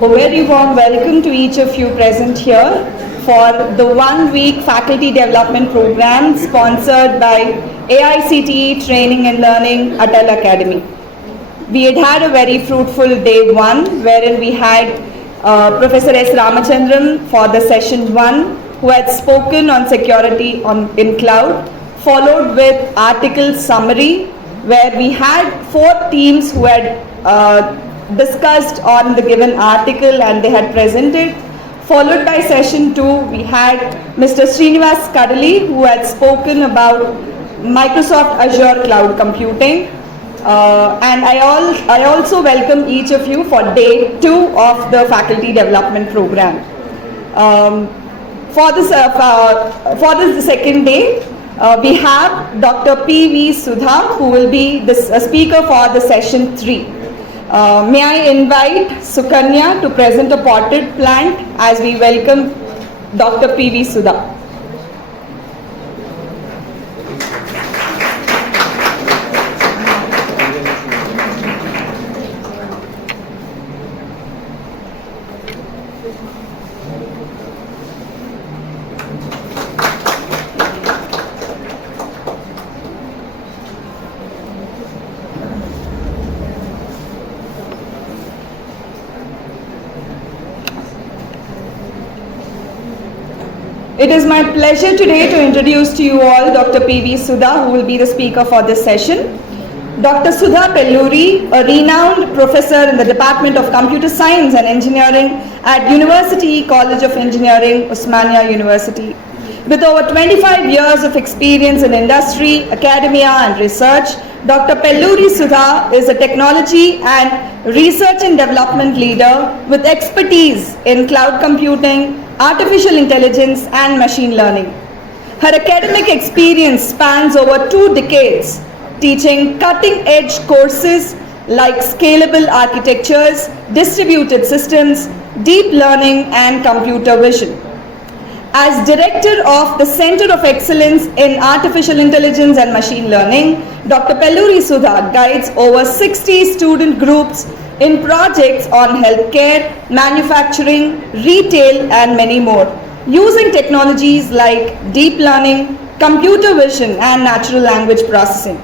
A very warm welcome to each of you present here for the 1-week faculty development program sponsored by AICTE Training and Learning ATAL Academy. We had a very fruitful day 1 wherein we had Professor S. Ramachandran for the session 1 who had spoken on security in cloud, followed with article summary where we had 4 teams who had discussed on the given article and they had presented. Followed by session 2, we had Mr. Srinivas Kadali who had spoken about Microsoft Azure Cloud Computing. And I also welcome each of you for day 2 of the faculty development program. For this second day, we have Dr. P.V. Sudha who will be the speaker for the session 3. May I invite Sukanya to present a potted plant as we welcome Dr. P.V. Sudha. It is my pleasure today to introduce to you all Dr. P.V. Sudha, who will be the speaker for this session. Dr. Sudha Pelluri, a renowned professor in the Department of Computer Science and Engineering at University College of Engineering, Osmania University. With over 25 years of experience in industry, academia and research, Dr. Pelluri Sudha is a technology and research and development leader with expertise in cloud computing, artificial intelligence and machine learning. Her academic experience spans over 2 decades, teaching cutting-edge courses like scalable architectures, distributed systems, deep learning and computer vision. As Director of the Center of Excellence in Artificial Intelligence and Machine Learning, Dr. Pelluri Sudha guides over 60 student groups in projects on healthcare, manufacturing, retail and many more, using technologies like deep learning, computer vision and natural language processing.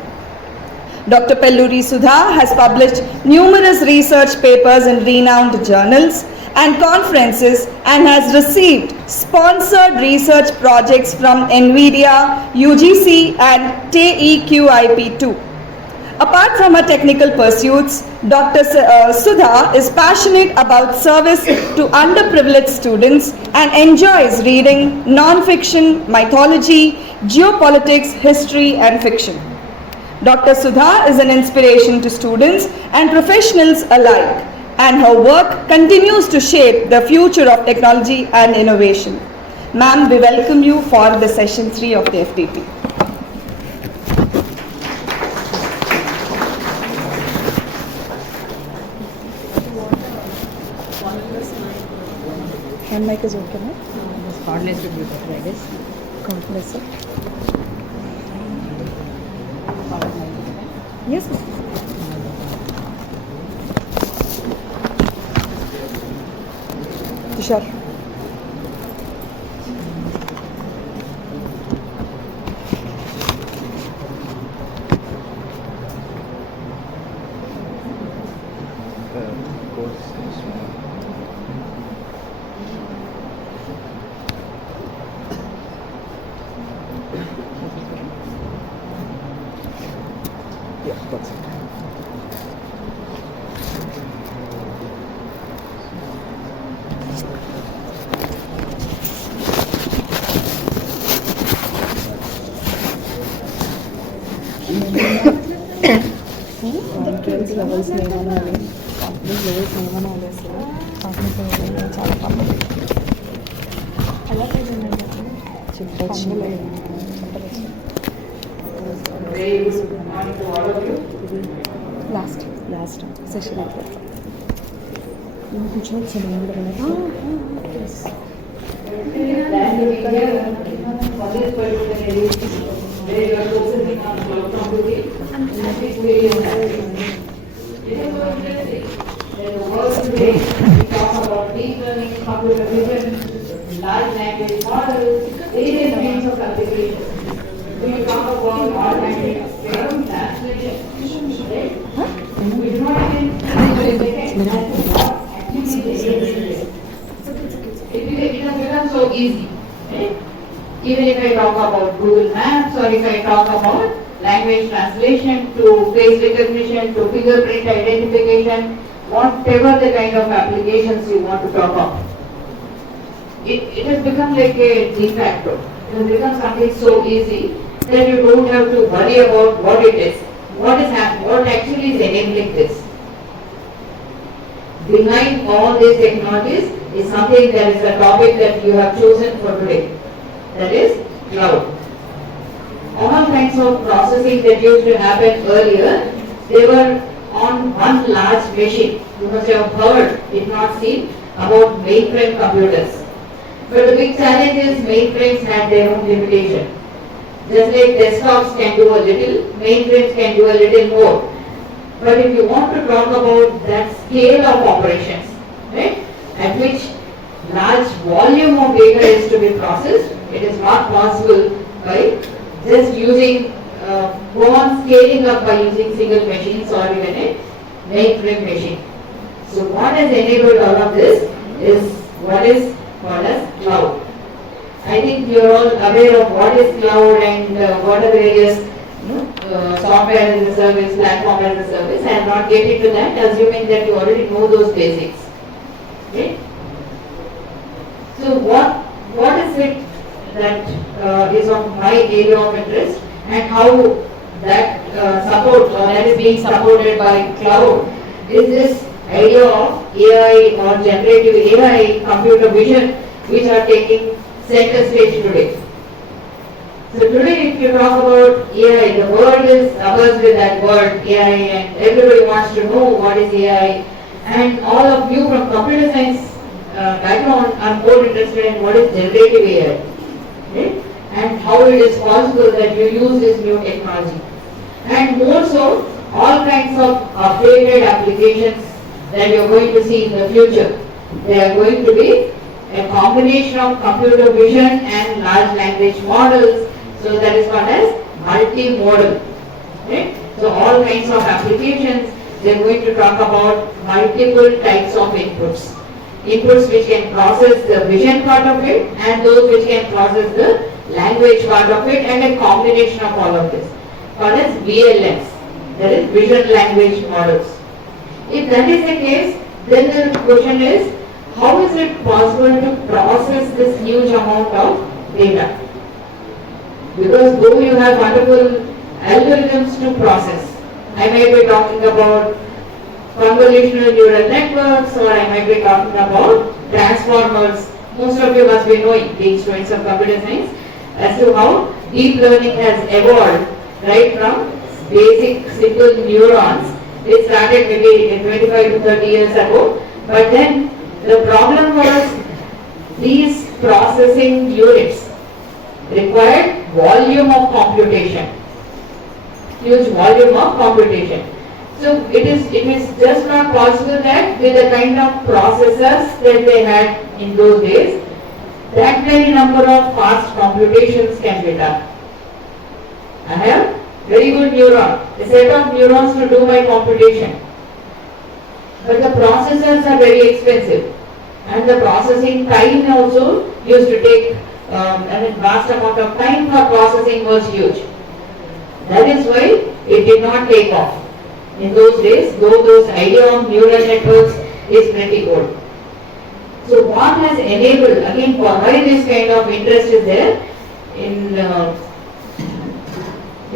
Dr. Pelluri Sudha has published numerous research papers in renowned journals and conferences and has received sponsored research projects from NVIDIA, UGC and TEQIP2. Apart from her technical pursuits, Dr. Sudha is passionate about service to underprivileged students and enjoys reading non-fiction, mythology, geopolitics, history and fiction. Dr. Sudha is an inspiration to students and professionals alike, and her work continues to shape the future of technology and innovation. Ma'am, we welcome you for the session 3 of the FDP. Hand mic is okay, no? Cordless would be better, I guess. Cordless, sir. Yes, sir. Sure. Yeah, that's it. Confidence levels ఏమనాలి confidence levels ఏమనాలి అసలు confidence levels చాలా పర్లేదు ఎలా చెప్పచ్చు last session అయిపోతుంది కూర్చోవచ్చు applications. When you talk about organic translation, we do not even it has become so easy. Right? Even if I talk about Google Maps or if I talk about language translation to face recognition to fingerprint identification, whatever the kind of applications you want to talk about. It has become like a de facto. It has become something so easy that you don't have to worry about what it is. What actually is enabling this. Behind all these technologies is something that is a topic that you have chosen for today. That is cloud. All kinds of processing that used to happen earlier, they were on one large machine. You must have heard, if not seen, about mainframe computers. But the big challenge is mainframes had their own limitation. Just like desktops can do a little, mainframes can do a little more. But if you want to talk about that scale of operations, right, at which large volume of data is to be processed, it is not possible by just using, go on scaling up by using single machines or even a mainframe machine. So what has enabled all of this is what is called as cloud. I think you are all aware of what is cloud and what are the various software as a service, platform as a service. I am not getting into that, assuming that you already know those basics. Okay? So what is it that is of my area of interest and how that support or that is being supported by cloud is this idea of AI or generative AI, computer vision, which are taking center stage today. So today if you talk about AI, the world is abuzz with that word AI and everybody wants to know what is AI, and all of you from computer science background are more interested in what is generative AI, right? And how it is possible that you use this new technology. And more so, all kinds of updated applications that you are going to see in the future. They are going to be a combination of computer vision and large language models. So that is called as multimodal. Right? So all kinds of applications, they are going to talk about multiple types of inputs. Inputs which can process the vision part of it and those which can process the language part of it, and a combination of all of this. Called as VLMs. That is vision language models. If that is the case, then the question is, how is it possible to process this huge amount of data? Because though you have wonderful algorithms to process, I may be talking about convolutional neural networks, or I might be talking about transformers. Most of you must be knowing, being students of computer science, as to how deep learning has evolved right from basic simple neurons. It started maybe 25 to 30 years ago, but then the problem was these processing units required volume of computation, huge volume of computation. So it is just not possible that with the kind of processors that they had in those days, that many number of fast computations can be done. I have very good neuron, a set of neurons to do my computation. But the processors are very expensive, and the processing time also used to take, vast amount of time for processing was huge. That is why it did not take off. In those days, though those idea of neural networks is pretty old. So what has enabled, again, for why this kind of interest is there in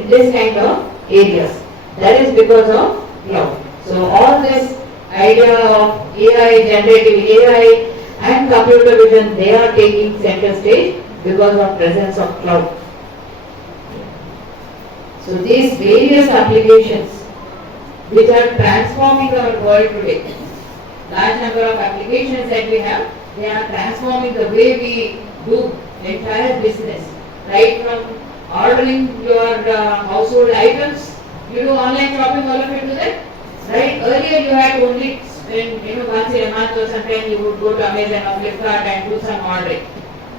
this kind of areas? That is because of cloud. So all this idea of AI, generative AI and computer vision, they are taking center stage because of presence of cloud. So these various applications which are transforming our world today, large number of applications that we have, they are transforming the way we do entire business, right from ordering your household items. You do online shopping, all of you do that, right? Earlier you had only spend, once in a month or sometimes you would go to Amazon or Flipkart and do some ordering.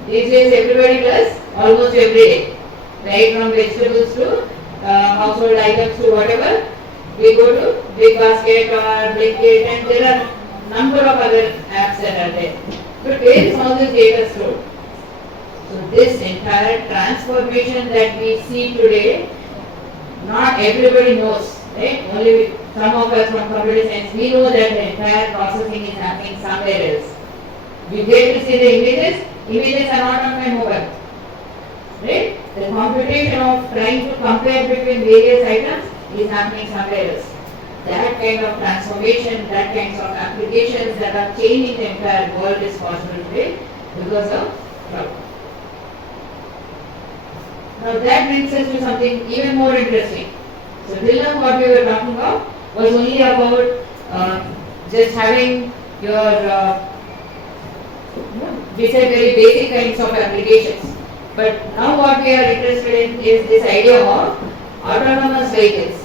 These days everybody does almost every day. right from vegetables to household items to whatever. We go to Big Basket or Blinkit, and there are number of other apps that are there. But where is all this data stored? So this entire transformation that we see today, not everybody knows, right? Only some of us from computer science, we know that the entire processing is happening somewhere else. We get to see the images. Images are not on my mobile, right? The computation of trying to compare between various items is happening somewhere else. That kind of transformation, that kinds of applications that are changing the entire world is possible today because of cloud. Now that brings us to something even more interesting. So till now what we were talking about was only about just having your we said very basic kinds of applications. But now what we are interested in is this idea of autonomous vehicles.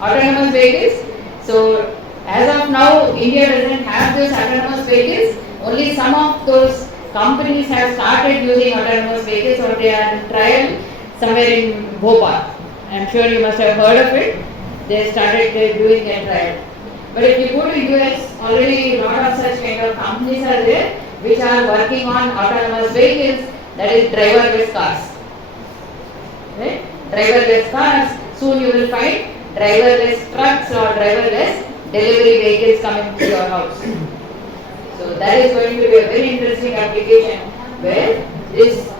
Autonomous vehicles. So as of now, India doesn't have those autonomous vehicles. Only some of those companies have started using autonomous vehicles, or they are in trial somewhere in Bhopal. I am sure you must have heard of it. They started doing a trial. But if you go to US, already a lot of such kind of companies are there which are working on autonomous vehicles, that is driverless cars. Right? Driverless cars. Soon you will find driverless trucks or driverless delivery vehicles coming to your house. So that is going to be a very interesting application where this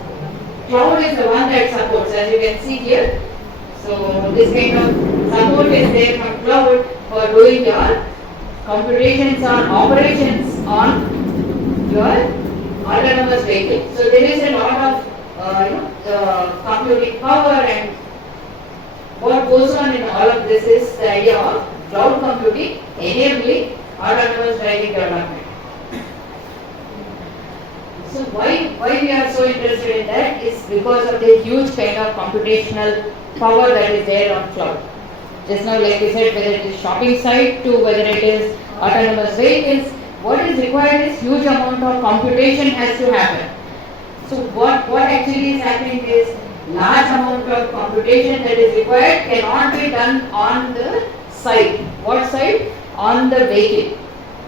cloud is the one that supports, as you can see here. So this kind of support is there from cloud for doing your computations or operations on your autonomous vehicle. So there is a lot of computing power, and what goes on in all of this is the idea of cloud computing enabling autonomous driving development. So why we are so interested in that is because of the huge kind of computational power that is there on cloud. Just now, like we said, whether it is shopping site to whether it is autonomous vehicles, what is required is huge amount of computation has to happen. So what actually is happening is large amount of computation that is required cannot be done on the site. What site? On the vehicle.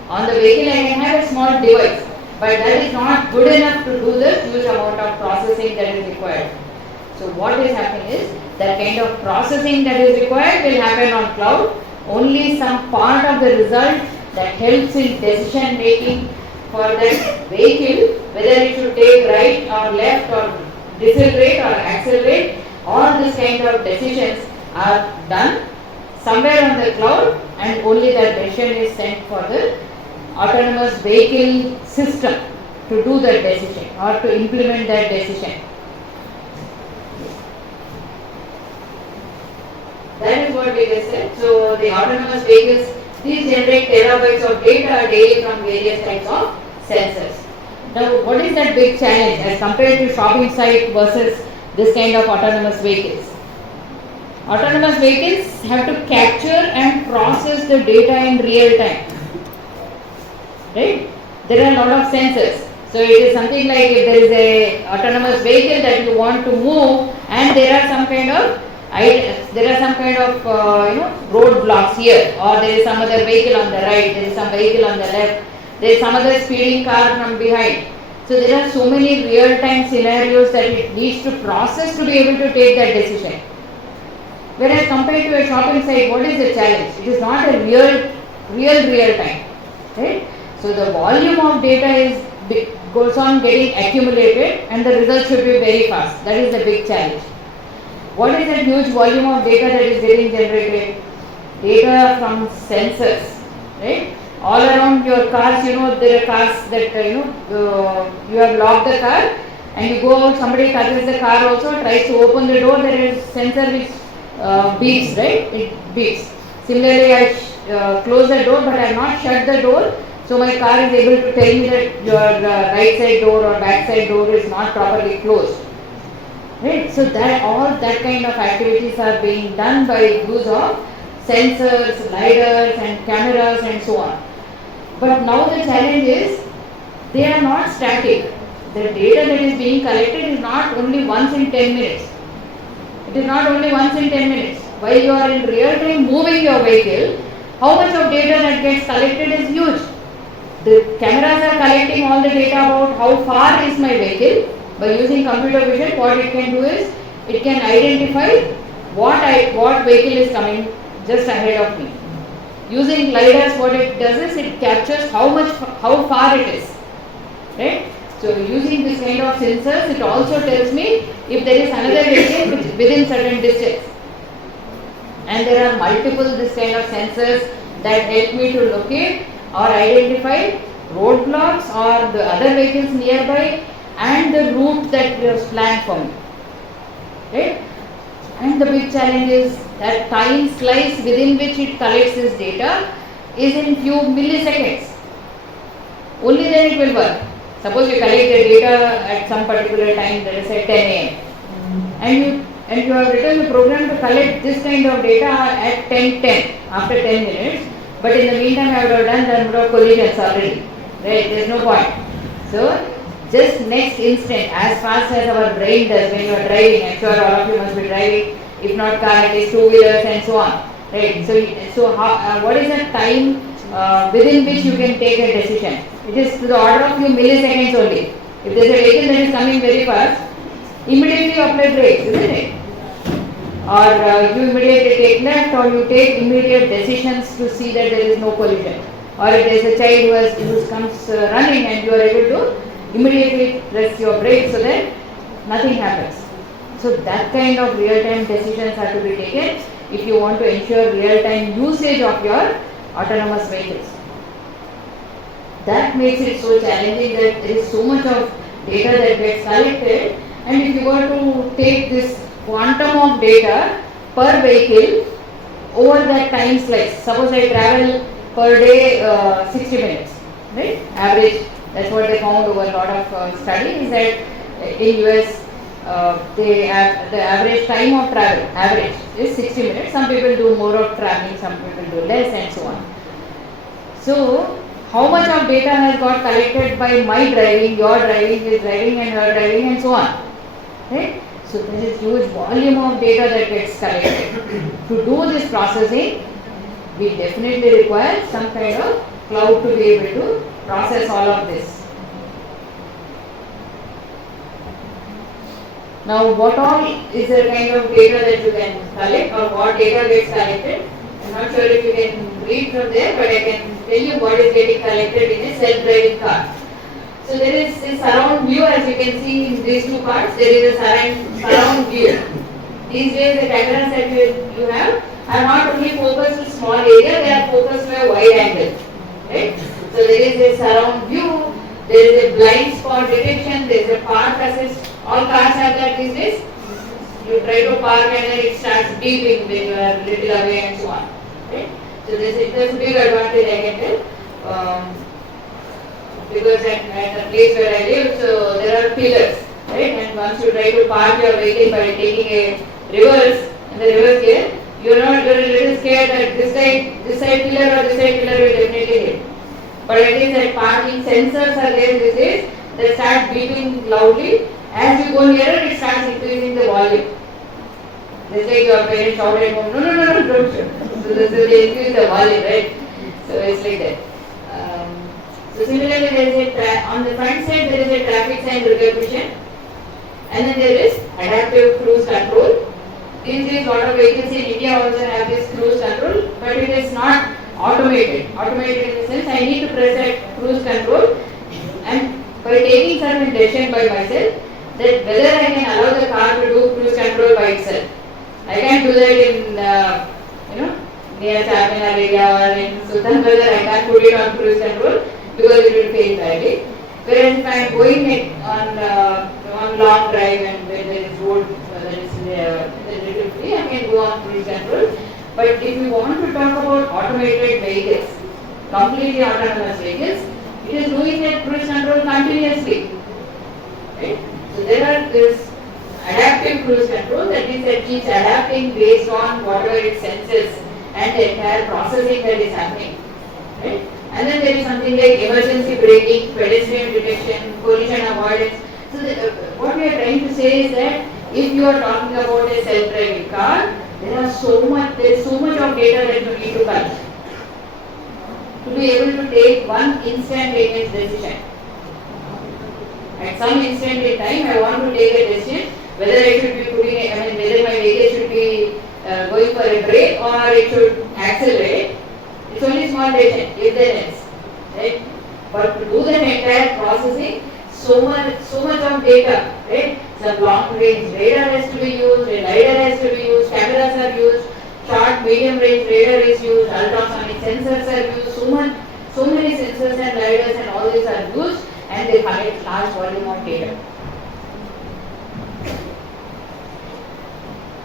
On the vehicle I can have a small device, but that is not good enough to do the huge amount of processing that is required. So what is happening is that kind of processing that is required will happen on cloud. Only some part of the result that helps in decision making for that vehicle, whether it should take right or left or decelerate or accelerate, all this kind of decisions are done somewhere on the cloud, and only that decision is sent for the autonomous vehicle system to do that decision or to implement that decision. That is what we just said. So the autonomous vehicles, these generate terabytes of data daily from various types of sensors. Now what is that big challenge as compared to shopping site versus this kind of autonomous vehicles? Autonomous vehicles have to capture and process the data in real time. Right? There are a lot of sensors. So it is something like if there is a autonomous vehicle that you want to move, and there are some kind of roadblocks here, or there is some other vehicle on the right, there is some vehicle on the left, there is some other speeding car from behind. So there are so many real-time scenarios that it needs to process to be able to take that decision. Whereas compared to a shopping site, what is the challenge? It is not a real time, right? So the volume of data goes on getting accumulated, and the result should be very fast. That is the big challenge. What is that huge volume of data that is getting generated? Data from sensors, right? All around your cars, there are cars that you have locked the car, and you go out, somebody touches the car also, tries to open the door, there is sensor which beeps, right? It beeps. Similarly, I close the door, but I have not shut the door, so my car is able to tell me that your right side door or back side door is not properly closed. Right? So that all that kind of activities are being done by use of sensors, lidars and cameras and so on. But now the challenge is they are not static. The data that is being collected is not only once in 10 minutes. It is not only once in 10 minutes. While you are in real time moving your vehicle, how much of data that gets collected is huge. The cameras are collecting all the data about how far is my vehicle. By using computer vision, what it can do is, it can identify what vehicle is coming just ahead of me. Using LiDARs, what it does is, it captures how far it is. Right? So using this kind of sensors, it also tells me if there is another vehicle within certain distance. And there are multiple this kind of sensors that help me to locate or identify roadblocks or the other vehicles nearby and the route that was planned for me. Right? And the big challenge is that time slice within which it collects this data is in few milliseconds. Only then it will work. Suppose you collect the data at some particular time, let us say 10 a.m. and you have written the program to collect this kind of data at 10:10 after 10 minutes, but in the meantime I would have done the number of collisions already. Right? There is no point. So just next instant, as fast as our brain does when you are driving, I'm sure all of you must be driving, if not car, at least two-wheelers and so on. Right? So what is the time within which you can take a decision? It is to the order of few milliseconds only. If there is a vehicle that is coming very fast, immediately you apply brakes, isn't it? Or you immediately take left, or you take immediate decisions to see that there is no collision. Or if there is a child who comes running and you are able to immediately press your brake so that nothing happens. So that kind of real-time decisions have to be taken if you want to ensure real-time usage of your autonomous vehicles. That makes it so challenging that there is so much of data that gets collected, and if you were to take this quantum of data per vehicle over that time slice, suppose I travel per day 60 minutes, right? Average, that's what they found over a lot of studies, is that in US they have the average time of travel, average is 60 minutes. Some people do more of traveling, some people do less, and so on. So how much of data has got collected by my driving, your driving, his driving, and her driving, and so on. Right? So there is huge volume of data that gets collected. To do this processing, we definitely require some kind of cloud to be able to process all of this. Now, what all is the kind of data that you can collect, or what data gets collected? I'm not sure if you can read from there, but I can tell you what is getting collected in a self-driving car. So there is a surround view, as you can see in these two parts. There is a surround view. These days the cameras that you have are not only focused to small area, they are focused to a wide angle. Right? So there is a surround view, there is a blind spot detection, there is a park assist. All cars have that these days. You try to park and then it starts beeping when you are little away and so on. Right? So this is a big advantage I can tell. Because at the place where I live, so there are pillars, right? And once you try to park your vehicle by taking a reverse in the reverse gear, you're a little scared that this side pillar or this side pillar will definitely hit. But at least that parking sensors are there these days that start beeping loudly. As you go nearer, it starts increasing the volume. Just like your parents shout at home, no, don't shoot. So they increase the volume, right? So it's like that. So similarly, there is on the front side there is a traffic sign recognition, and then there is adaptive cruise control. These days, lot of vehicles in India also have this cruise control, but it is not automated. Automated in the sense I need to press that cruise control, and by taking certain decision by myself, that whether I can allow the car to do cruise control by itself. I can't do that in near Charminar area or in Sultan Bazar. I can't put it on cruise control because it will fail badly. Whereas if I am going on long drive and where there is road that is little free, I can go on cruise control. But if you want to talk about automated vehicles, completely autonomous vehicles, it is doing that cruise control continuously. Right? So there are this adaptive cruise control, that means that keeps adapting based on whatever it senses and the entire processing that is happening. Right? And then there is something like emergency braking, pedestrian detection, collision avoidance. So what we are trying to say is that if you are talking about a self-driving car, there is so much of data that you need to collect to be able to take one instantaneous decision. At some instant in time, I want to take a decision whether I should be whether my vehicle should be going for a brake or it should accelerate. It's only small decision, if then else, right? But to do that entire processing, so much of data, right? Some long range radar has to be used, a lidar has to be used, cameras are used, short medium range radar is used, ultrasonic sensors are used, so many sensors and lidars and all these are used, and they collect large volume of data.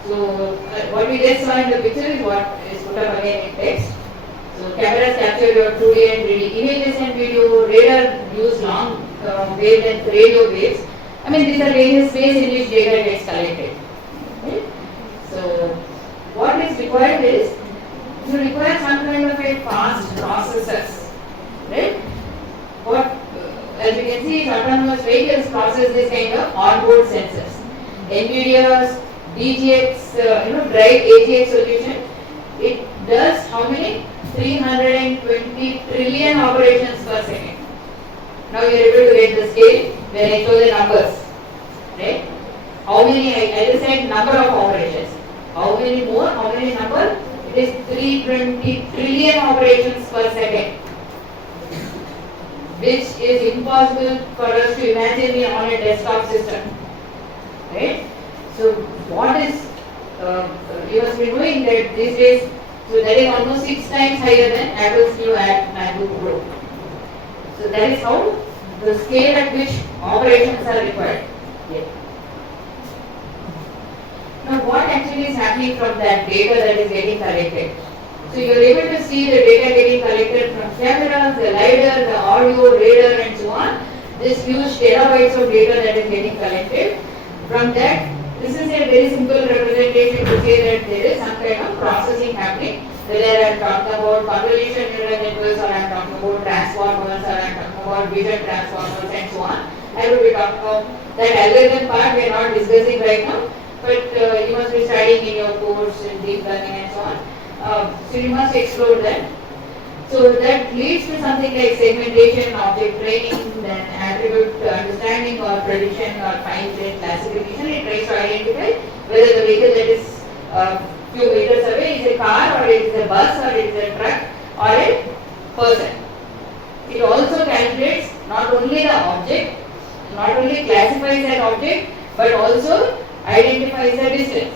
So what we just saw in the picture is what is put up again in text. So cameras capture your 2D and 3D images and video, radar use long wavelength radio waves. These are various ways in which data gets collected. Right? So what is required is, you require some kind of a fast processors. Right? What, as you can see, autonomous vehicles process this kind of onboard sensors. NVIDIA's DGX, drive AGX solution, it does how many? 320 trillion operations per second. Now you are able to get the scale when I show the numbers. Right? How many, I just said number of operations. How many more? How many number? It is 320 trillion operations per second. Which is impossible for us to imagine on a desktop system. Right? So what is, you must be knowing that these days, so that is almost 6 times higher than Apple's new MacBook Pro. So that is how the scale at which operations are required. Yeah. Now what actually is happening from that data that is getting collected? So you are able to see the data getting collected from cameras, the lidar, the audio, radar and so on. This huge terabytes of data that is getting collected. From that, this is a very simple representation to say that there is some kind of processing happening. Whether I am talking about convolution neural networks, or I am talking about transformers, or I am talking about vision transformers and so on. I will be talking about that algorithm part we are not discussing right now, but you must be studying in your course in deep learning and so on. So you must explore that. So that leads to something like segmentation, object training, then attribute understanding or prediction or fine-grained classification. It tries to identify whether the vehicle that is few meters away is a car, or it is a bus, or it is a truck, or a person. It also calculates not only the object, not only classifies an object, but also identifies the distance.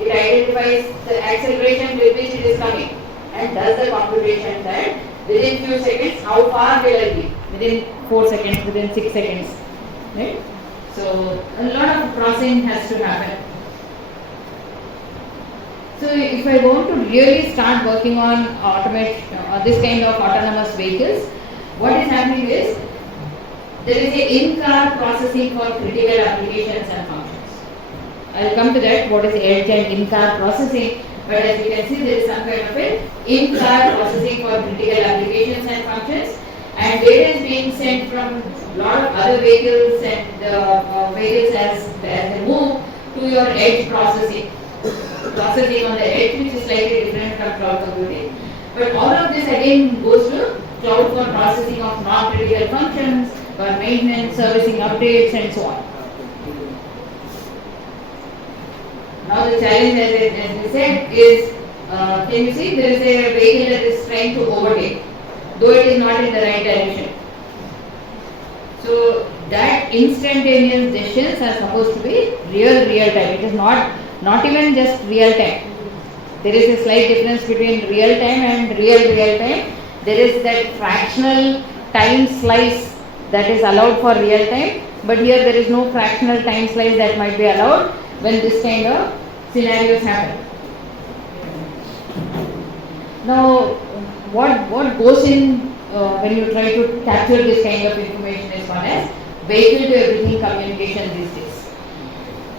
It identifies the acceleration with which it is coming, and does the computation that within few seconds how far will I be, within 4 seconds, within 6 seconds, right? So a lot of processing has to happen. So if I want to really start working on this kind of autonomous vehicles, what is happening is, there is a in-car processing for critical applications and functions. I will come to that, what is edge and in-car processing. But as you can see, there is some kind of a in-car processing for critical applications and functions, and data is being sent from a lot of other vehicles and vehicles as they move to your edge processing on the edge, which is slightly different from cloud computing. But all of this again goes to cloud for processing of non-critical functions, for maintenance, servicing updates and so on. Now the challenge, as we said, is, can you see there is a vehicle that is trying to overtake, though it is not in the right direction. So that instantaneous decisions are supposed to be real time. It is not even just real time. There is a slight difference between real time and real time. There is that fractional time slice that is allowed for real time, but here there is no fractional time slice that might be allowed when this kind of scenarios happen. Now, what goes in when you try to capture this kind of information is one as vehicle to everything communication these days.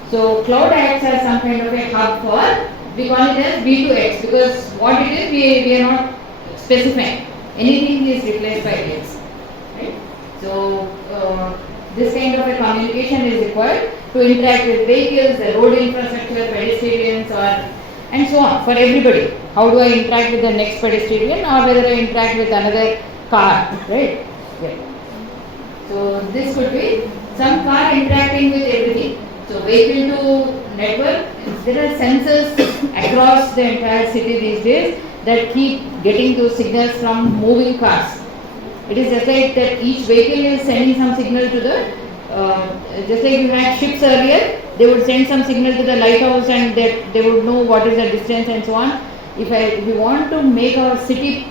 So cloud acts as some kind of a hub for, we call it as V2X, because what it is, we are not specifying. Anything is replaced by X. Right? So this kind of a communication is required to interact with vehicles, the road infrastructure, pedestrians, and so on, for everybody. How do I interact with the next pedestrian, or whether I interact with another car, right? Yeah. So this could be some car interacting with everything. So vehicle to network, there are sensors across the entire city these days that keep getting those signals from moving cars. It is just like that each vehicle is sending some signal to the, just like you had ships earlier, they would send some signal to the lighthouse and they would know what is the distance and so on. If we want to make our city,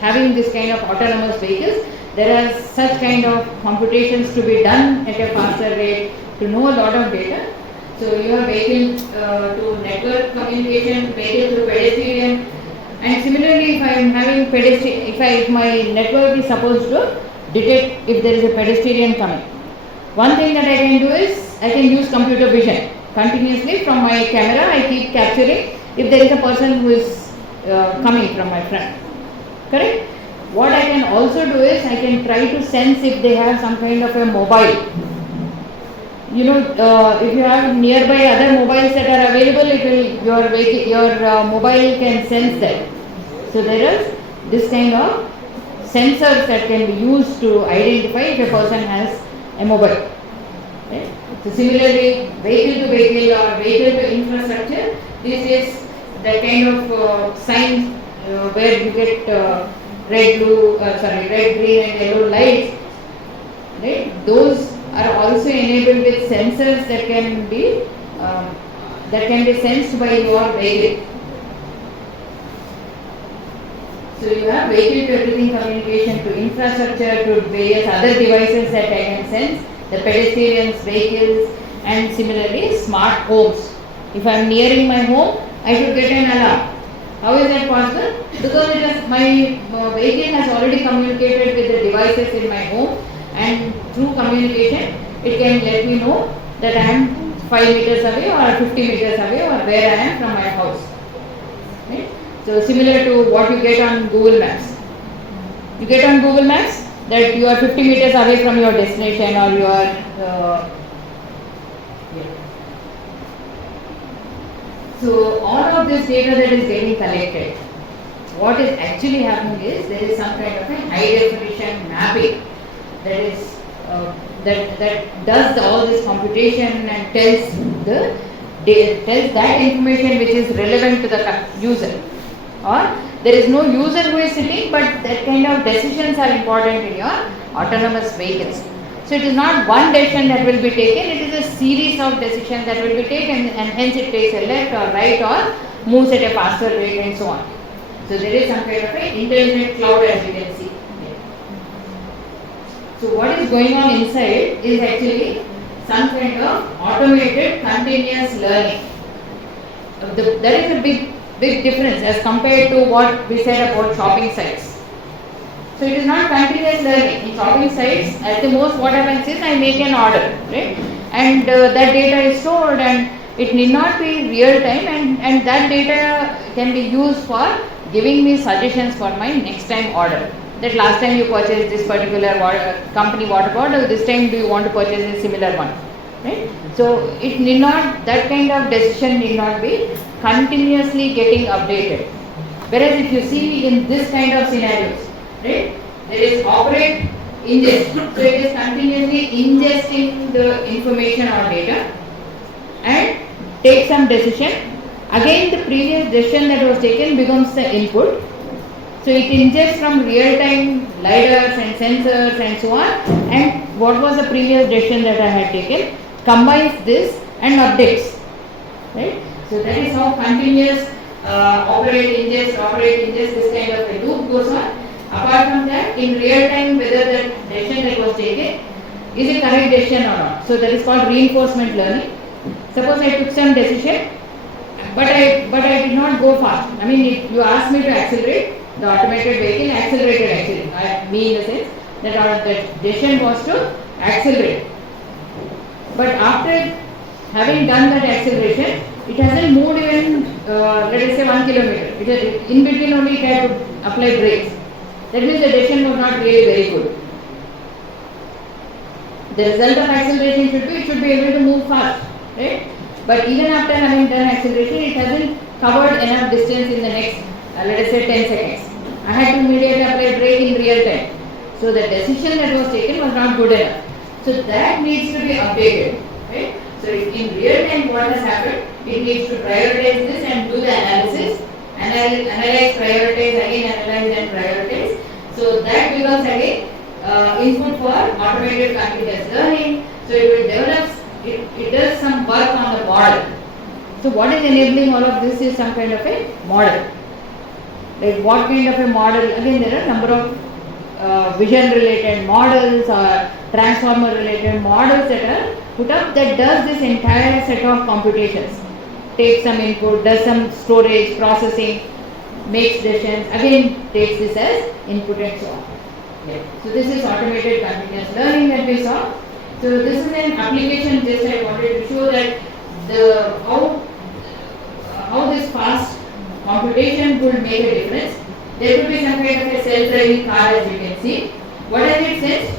having this kind of autonomous vehicles, there are such kind of computations to be done at a faster rate to know a lot of data. So you have vehicle to network communication, vehicle to pedestrian, and similarly if I am having pedestrian, if my network is supposed to detect if there is a pedestrian coming. One thing that I can do is I can use computer vision. Continuously from my camera I keep capturing if there is a person who is coming from my front. Correct? What I can also do is I can try to sense if they have some kind of a mobile. If you have nearby other mobiles that are available, your mobile can sense that. So there is this kind of sensors that can be used to identify if a person has a mobile. Right? So similarly, vehicle to vehicle or vehicle to infrastructure, this is the kind of sign where you get red, green and yellow lights. Right? Those are also enabled with sensors that can be sensed by your vehicle. So you have vehicle to everything communication, to infrastructure, to various other devices that I can sense, the pedestrians, vehicles, and similarly smart homes. If I am nearing my home, I should get an alarm. How is that possible? Because my vehicle has already communicated with the devices in my home, and through communication it can let me know that I am 5 meters away or 50 meters away or where I am from my house. Right? So similar to what you get on Google Maps. You get on Google Maps that you are 50 meters away from your destination or your So all of this data that is getting collected, what is actually happening is there is some kind of a high definition mapping that is that does all this computation and tells that information which is relevant to the user. Or there is no user who is sitting, but that kind of decisions are important in your autonomous vehicles. So it is not one decision that will be taken, it is a series of decisions that will be taken, and hence it takes a left or right or moves at a faster rate and so on. So there is some kind of an intelligent cloud, as you can see. So what is going on inside is actually some kind of automated continuous learning. That is a big difference as compared to what we said about shopping sites. So it is not continuous learning. In shopping sites, at the most what happens is I make an order, right? And that data is stored and it need not be real time, and that data can be used for giving me suggestions for my next time order. That last time you purchased this particular company water bottle, this time do you want to purchase a similar one, right? So it need not, that kind of decision need not be continuously getting updated. Whereas if you see in this kind of scenarios, right, there is operate, ingest. So it is continuously ingesting the information or data and take some decision. Again the previous decision that was taken becomes the input. So it ingests from real-time lidars and sensors and so on, and what was the previous decision that I had taken, combines this and updates. Right? So that is how continuous operate, ingest, this kind of a loop goes on. Apart from that, in real time, whether the decision that was taken is a correct decision or not. So that is called reinforcement learning. Suppose I took some decision, but I did not go fast. I mean, if you asked me to accelerate, the automated vehicle accelerated actually. Me in the sense that the decision was to accelerate. But after having done that acceleration, it hasn't moved even, let us say 1 kilometer. In between only it had to apply brakes. That means the decision was not really very good. The result of acceleration should be, it should be able to move fast, right? But even after having done acceleration, it hasn't covered enough distance in the next, let us say 10 seconds. I had to immediately apply brake in real time. So the decision that was taken was not good enough. So that needs to be updated, right? So in real time what has happened, it needs to prioritize this and do the analysis, analyze, prioritize, again analyze and prioritize. So that becomes again input for automated continuous learning. So it will develop, it does some work on the model. So what is enabling all of this is some kind of a model. Like what kind of a model? Again, there are a number of vision related models or transformer related models that are put up that does this entire set of computations. Takes some input, does some storage, processing, makes decisions, again takes this as input and so on. Okay. So this is automated continuous learning that we saw. So this is an application just I wanted to show that the how this fast computation would make a difference. There could be some kind of a self-driving car as you can see. What has it sensed?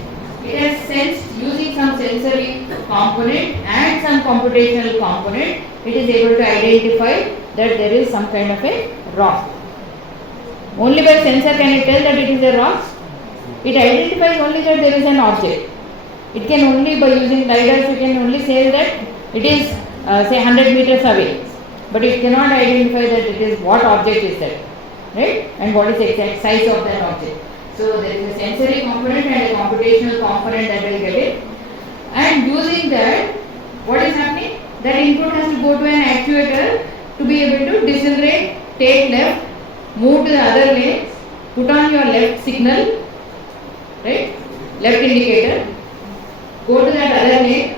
It has sensed using some sensory component and some computational component. It is able to identify that there is some kind of a rock. Only by sensor can it tell that it is a rock. It identifies only that there is an object. It can only, by using lidars, you can only say that it is say 100 meters away. But it cannot identify that it is what object is that, right? And what is the exact size of that object. So there is a sensory component and a computational component that will get it. And using that, what is happening? That input has to go to an actuator to be able to decelerate, take left, move to the other lane, put on your left signal, right? Left indicator, go to that other lane.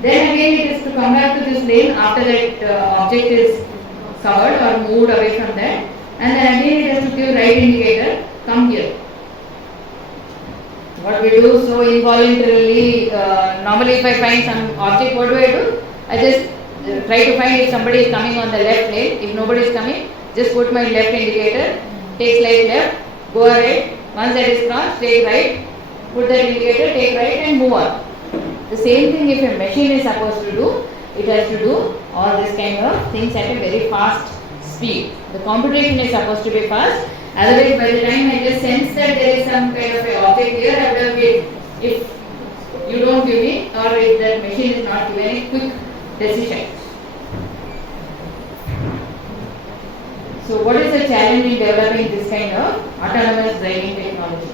Then again it is to come back to this lane after that object is covered or moved away from that, and then again it has to give right indicator, come here. What we do so involuntarily, normally if I find some object, what do? I just try to find if somebody is coming on the left lane. If nobody is coming, just put my left indicator, take slight left, go right. Once that is crossed, take right, put that indicator, take right and move on. The same thing if a machine is supposed to do, it has to do all this kind of things at a very fast speed. The computation is supposed to be fast, otherwise by the time I just sense that there is some kind of a object here, I will wait. If you don't give me or if that machine is not giving a quick decision. So what is the challenge in developing this kind of autonomous driving technology?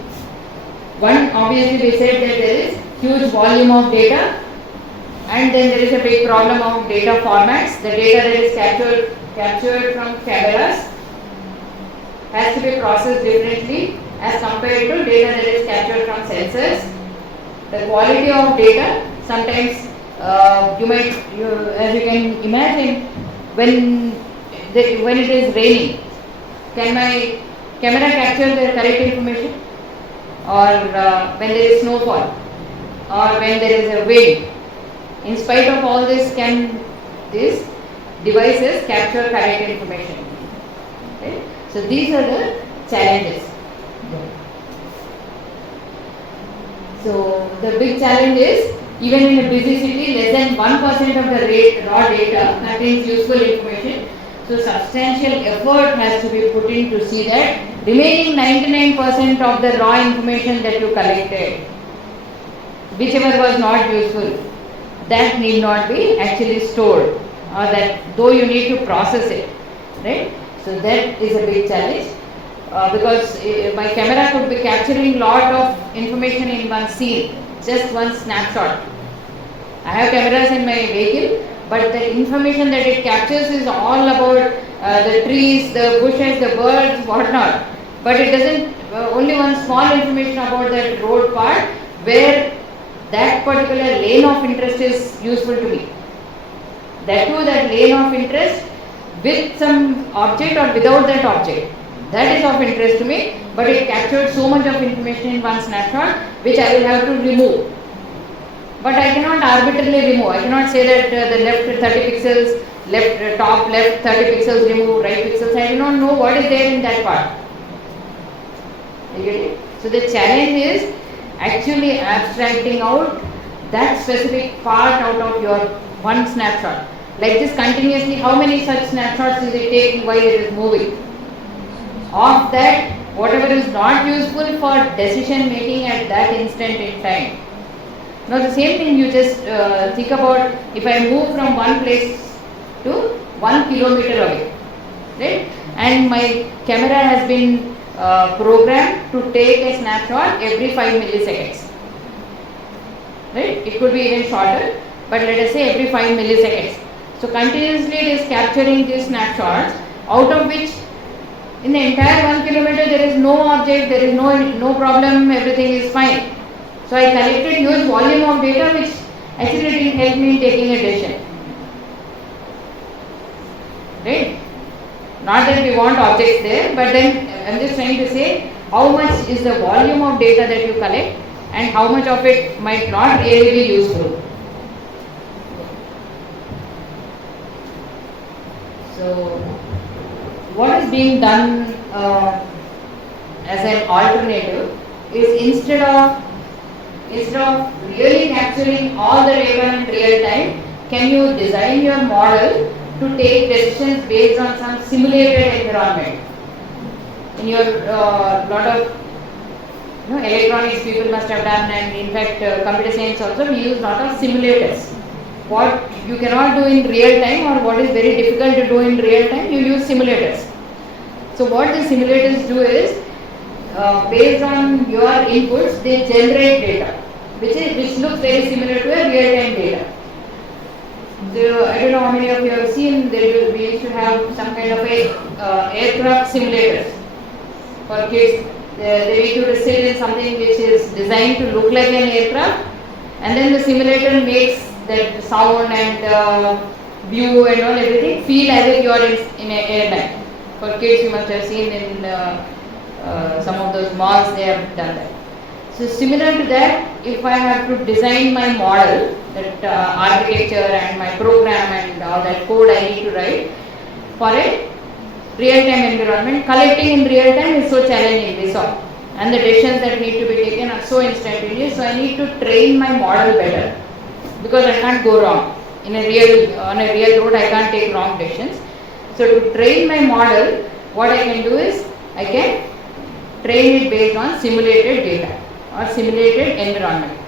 One, obviously we said that there is huge volume of data, and then there is a big problem of data formats. The data that is captured from cameras has to be processed differently as compared to data that is captured from sensors. The quality of data, sometimes as you can imagine, when it is raining, can my camera capture the correct information? Or when there is snowfall, or when there is a wind. In spite of all this, can these devices capture correct information? Okay? So these are the challenges. So the big challenge is, even in a busy city, less than 1% of the raw data contains useful information. So substantial effort has to be put in to see that remaining 99% of the raw information that you collected, whichever was not useful, that need not be actually stored, or that though you need to process it, right? So that is a big challenge, because my camera could be capturing lot of information in one scene, just one snapshot. I have cameras in my vehicle, but the information that it captures is all about the trees, the bushes, the birds, whatnot. But it doesn't, only one small information about that road part where that particular lane of interest is useful to me. That too, that lane of interest with some object or without that object. That is of interest to me, but it captured so much of information in one snapshot which I will have to remove. But I cannot arbitrarily remove. I cannot say that the left 30 pixels, top left 30 pixels remove, right pixels. I do not know what is there in that part. You get it? So the challenge is actually abstracting out that specific part out of your one snapshot. Like this continuously, how many such snapshots is it taking while it is moving? Of that, whatever is not useful for decision making at that instant in time. Now the same thing you just think about, if I move from one place to 1 kilometer away, right? And my camera has been programmed to take a snapshot every 5 milliseconds. Right? It could be even shorter, but let us say every 5 milliseconds. So continuously it is capturing these snapshots, out of which in the entire 1 kilometer there is no object, there is no problem, everything is fine. So I collected huge volume of data which actually didn't help me in taking a decision. Right? Not that we want objects there, but then I am just trying to say how much is the volume of data that you collect and how much of it might not really be useful. So, what is being done as an alternative is instead of really capturing all the data in real time, can you design your model to take decisions based on some simulated environment? In your lot of electronics people must have done, and in fact computer science also we use lot of simulators. What you cannot do in real time or what is very difficult to do in real time, you use simulators. So what the simulators do is, based on your inputs, they generate data, which looks very similar to a real time data. So I don't know how many of you have seen, we used to have some kind of a aircraft simulators for kids. They need to sit in something which is designed to look like an aircraft, and then the simulator makes that sound and view and all everything feel as if you are in an airline. For kids, you must have seen in some of those malls, they have done that. So similar to that, if I have to design my model, that architecture and my program and all that code I need to write for a real-time environment, collecting in real time is so challenging, we saw. And the decisions that need to be taken are so instantaneous, so I need to train my model better, because I can't go wrong. On a real road, I can't take wrong decisions. So to train my model, what I can do is, I can train it based on simulated data or simulated environment.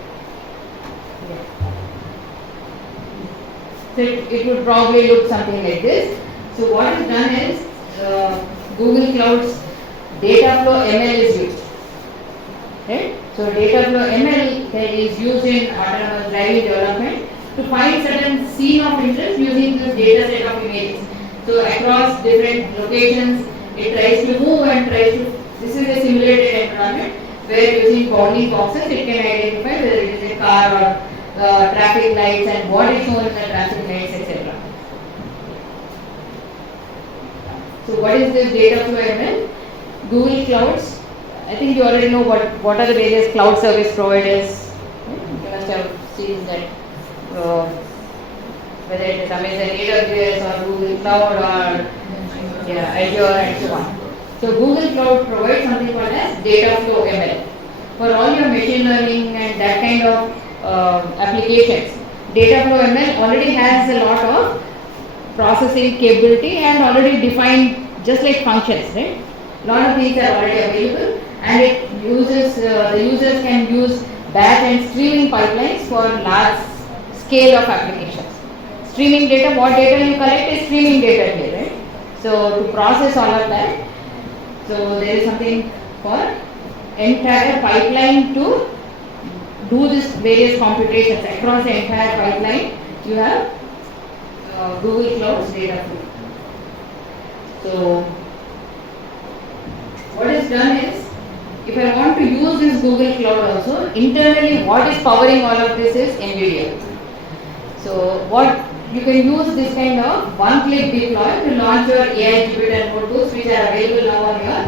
So it would probably look something like this. So what is done is, Google Cloud's data flow ML is used. Right? So data flow ML is used in autonomous driving development to find certain scene of interest using this data set of images. So across different locations, it tries to move and tries to, this is a simulated environment where using bounding boxes it can identify whether it is a car or traffic lights and what is shown in the traffic lights, etc. So what is this data flow ML? Google Clouds, I think you already know what are the various cloud service providers. You must have seen that, whether it is Amazon AWS or Google Cloud or Azure and so on. So Google Cloud provides something called as data flow ML. For all your machine learning and that kind of applications, data flow ML already has a lot of processing capability and already defined just like functions, right? A lot of things are already available, and it uses, the users can use batch and streaming pipelines for large scale of applications. Streaming data, what data you collect is streaming data here, right? So to process all of that, so there is something for entire pipeline to do this various computations across the entire pipeline. You have Google Cloud's data flow. So what is done is, if I want to use this Google Cloud also, internally what is powering all of this is NVIDIA. So what you can use this kind of one-click deploy to launch your AICTE notebooks which are available now on your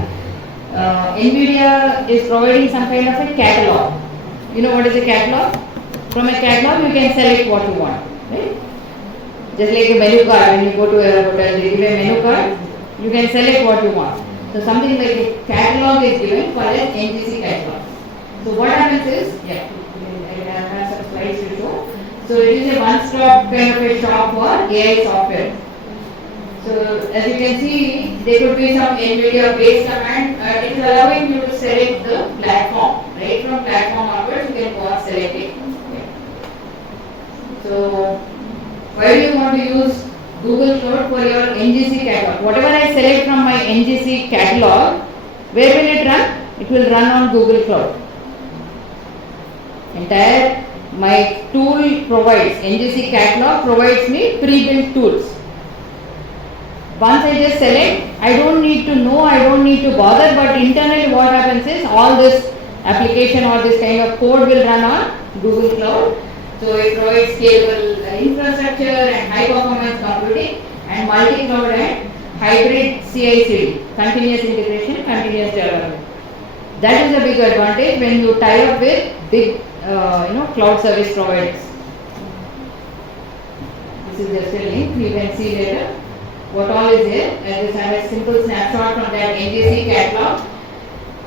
NVIDIA is providing some kind of a catalog. You know what is a catalog? From a catalog you can select what you want, right? Just like a menu card, when you go to a hotel, they give a menu card, you can select what you want. So something like a catalog is given for an NGC catalog. So what happens is, I have some slides to show. So it is a one-stop kind of a shop for AI software. So as you can see, there could be some NVIDIA based command. It is allowing you to select the platform. Right from platform onwards, you can go on selecting. Okay. So why do you want to use Google Cloud for your NGC catalog? Whatever I select from my NGC catalog, where will it run? It will run on Google Cloud. Entire my tool provides, NGC catalog provides me pre-built tools. Once I just select, I don't need to know, I don't need to bother, but internally what happens is all this application or this kind of code will run on Google Cloud. So it provides scalable infrastructure and high performance computing and multi-cloud and hybrid CI/CD, continuous integration, continuous development. That is a big advantage when you tie up with big cloud service providers. This is just a link, you can see later what all is there. I just have a simple snapshot from that NGC catalog.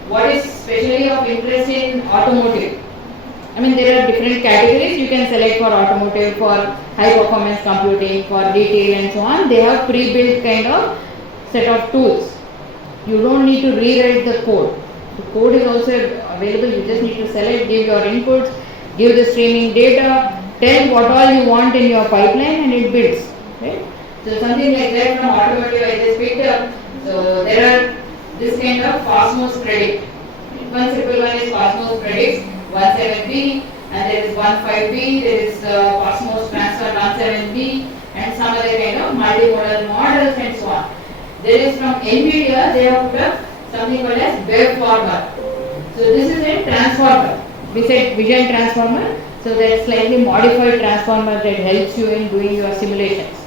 What is specially of interest in automotive? I mean, there are different categories you can select for automotive, for high performance computing, for retail and so on. They have pre-built kind of set of tools. You don't need to rewrite the code. The code is also available. You just need to select, give your inputs, give the streaming data, tell what all you want in your pipeline, and it builds. Right? So something like that from automotive I just picked up. So there are this kind of Cosmos predict. One simple one is Cosmos predicts 17B, and there is 15B, there is Cosmos transfer 17B, and some other kind of multimodal models and so on. There is from NVIDIA, they have put up something called as web format. So this is a transformer. We said vision transformer. So that slightly modified transformer that helps you in doing your simulations.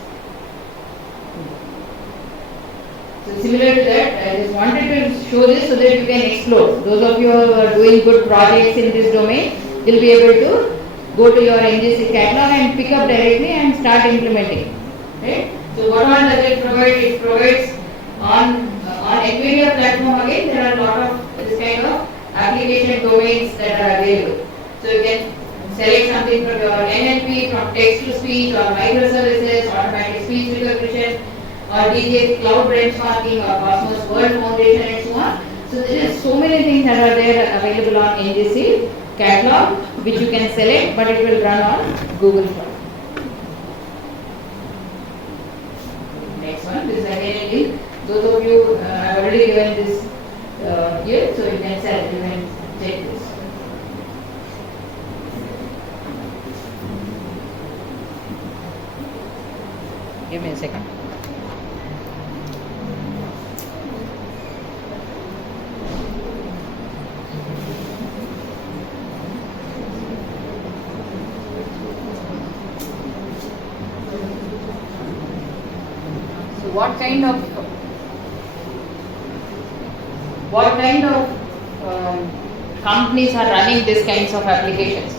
So similar to that, I just wanted to show this so that you can explore. Those of you who are doing good projects in this domain will be able to go to your NGC catalog and pick up directly and start implementing. Right? So what all does it provide? It provides on NVIDIA platform again. There are a lot of this kind of application domains that are available. So you can select something from your NLP, from text to speech, or microservices, automatic speech recognition, or DJ cloud benchmarking, or Cosmos World Foundation, and so on. So there is so many things that are there available on NGC catalog, which you can select, but it will run on Google Cloud. Next one, this is again a link. Those of you have already given this here, so you can check this. Give me a second. What kind of companies are running these kinds of applications?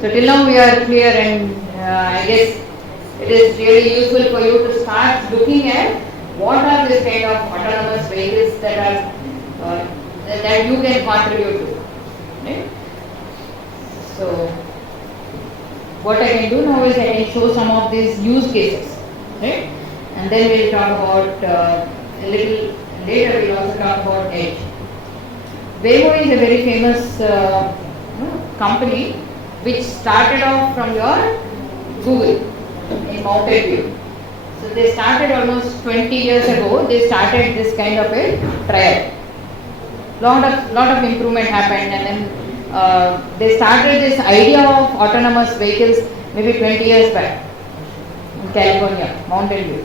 So till now we are clear, and I guess it is really useful for you to start looking at what are these kind of autonomous vehicles that are that you can contribute to. Right? So what I can do now is I can show some of these use cases. Right? And then we will talk about a little later. We will also talk about edge. Waymo is a very famous company which started off from your Google in Mountain View. So they started almost 20 years ago. They started this kind of a trial. Lot of improvement happened, and then they started this idea of autonomous vehicles maybe 20 years back in California, Mountain View.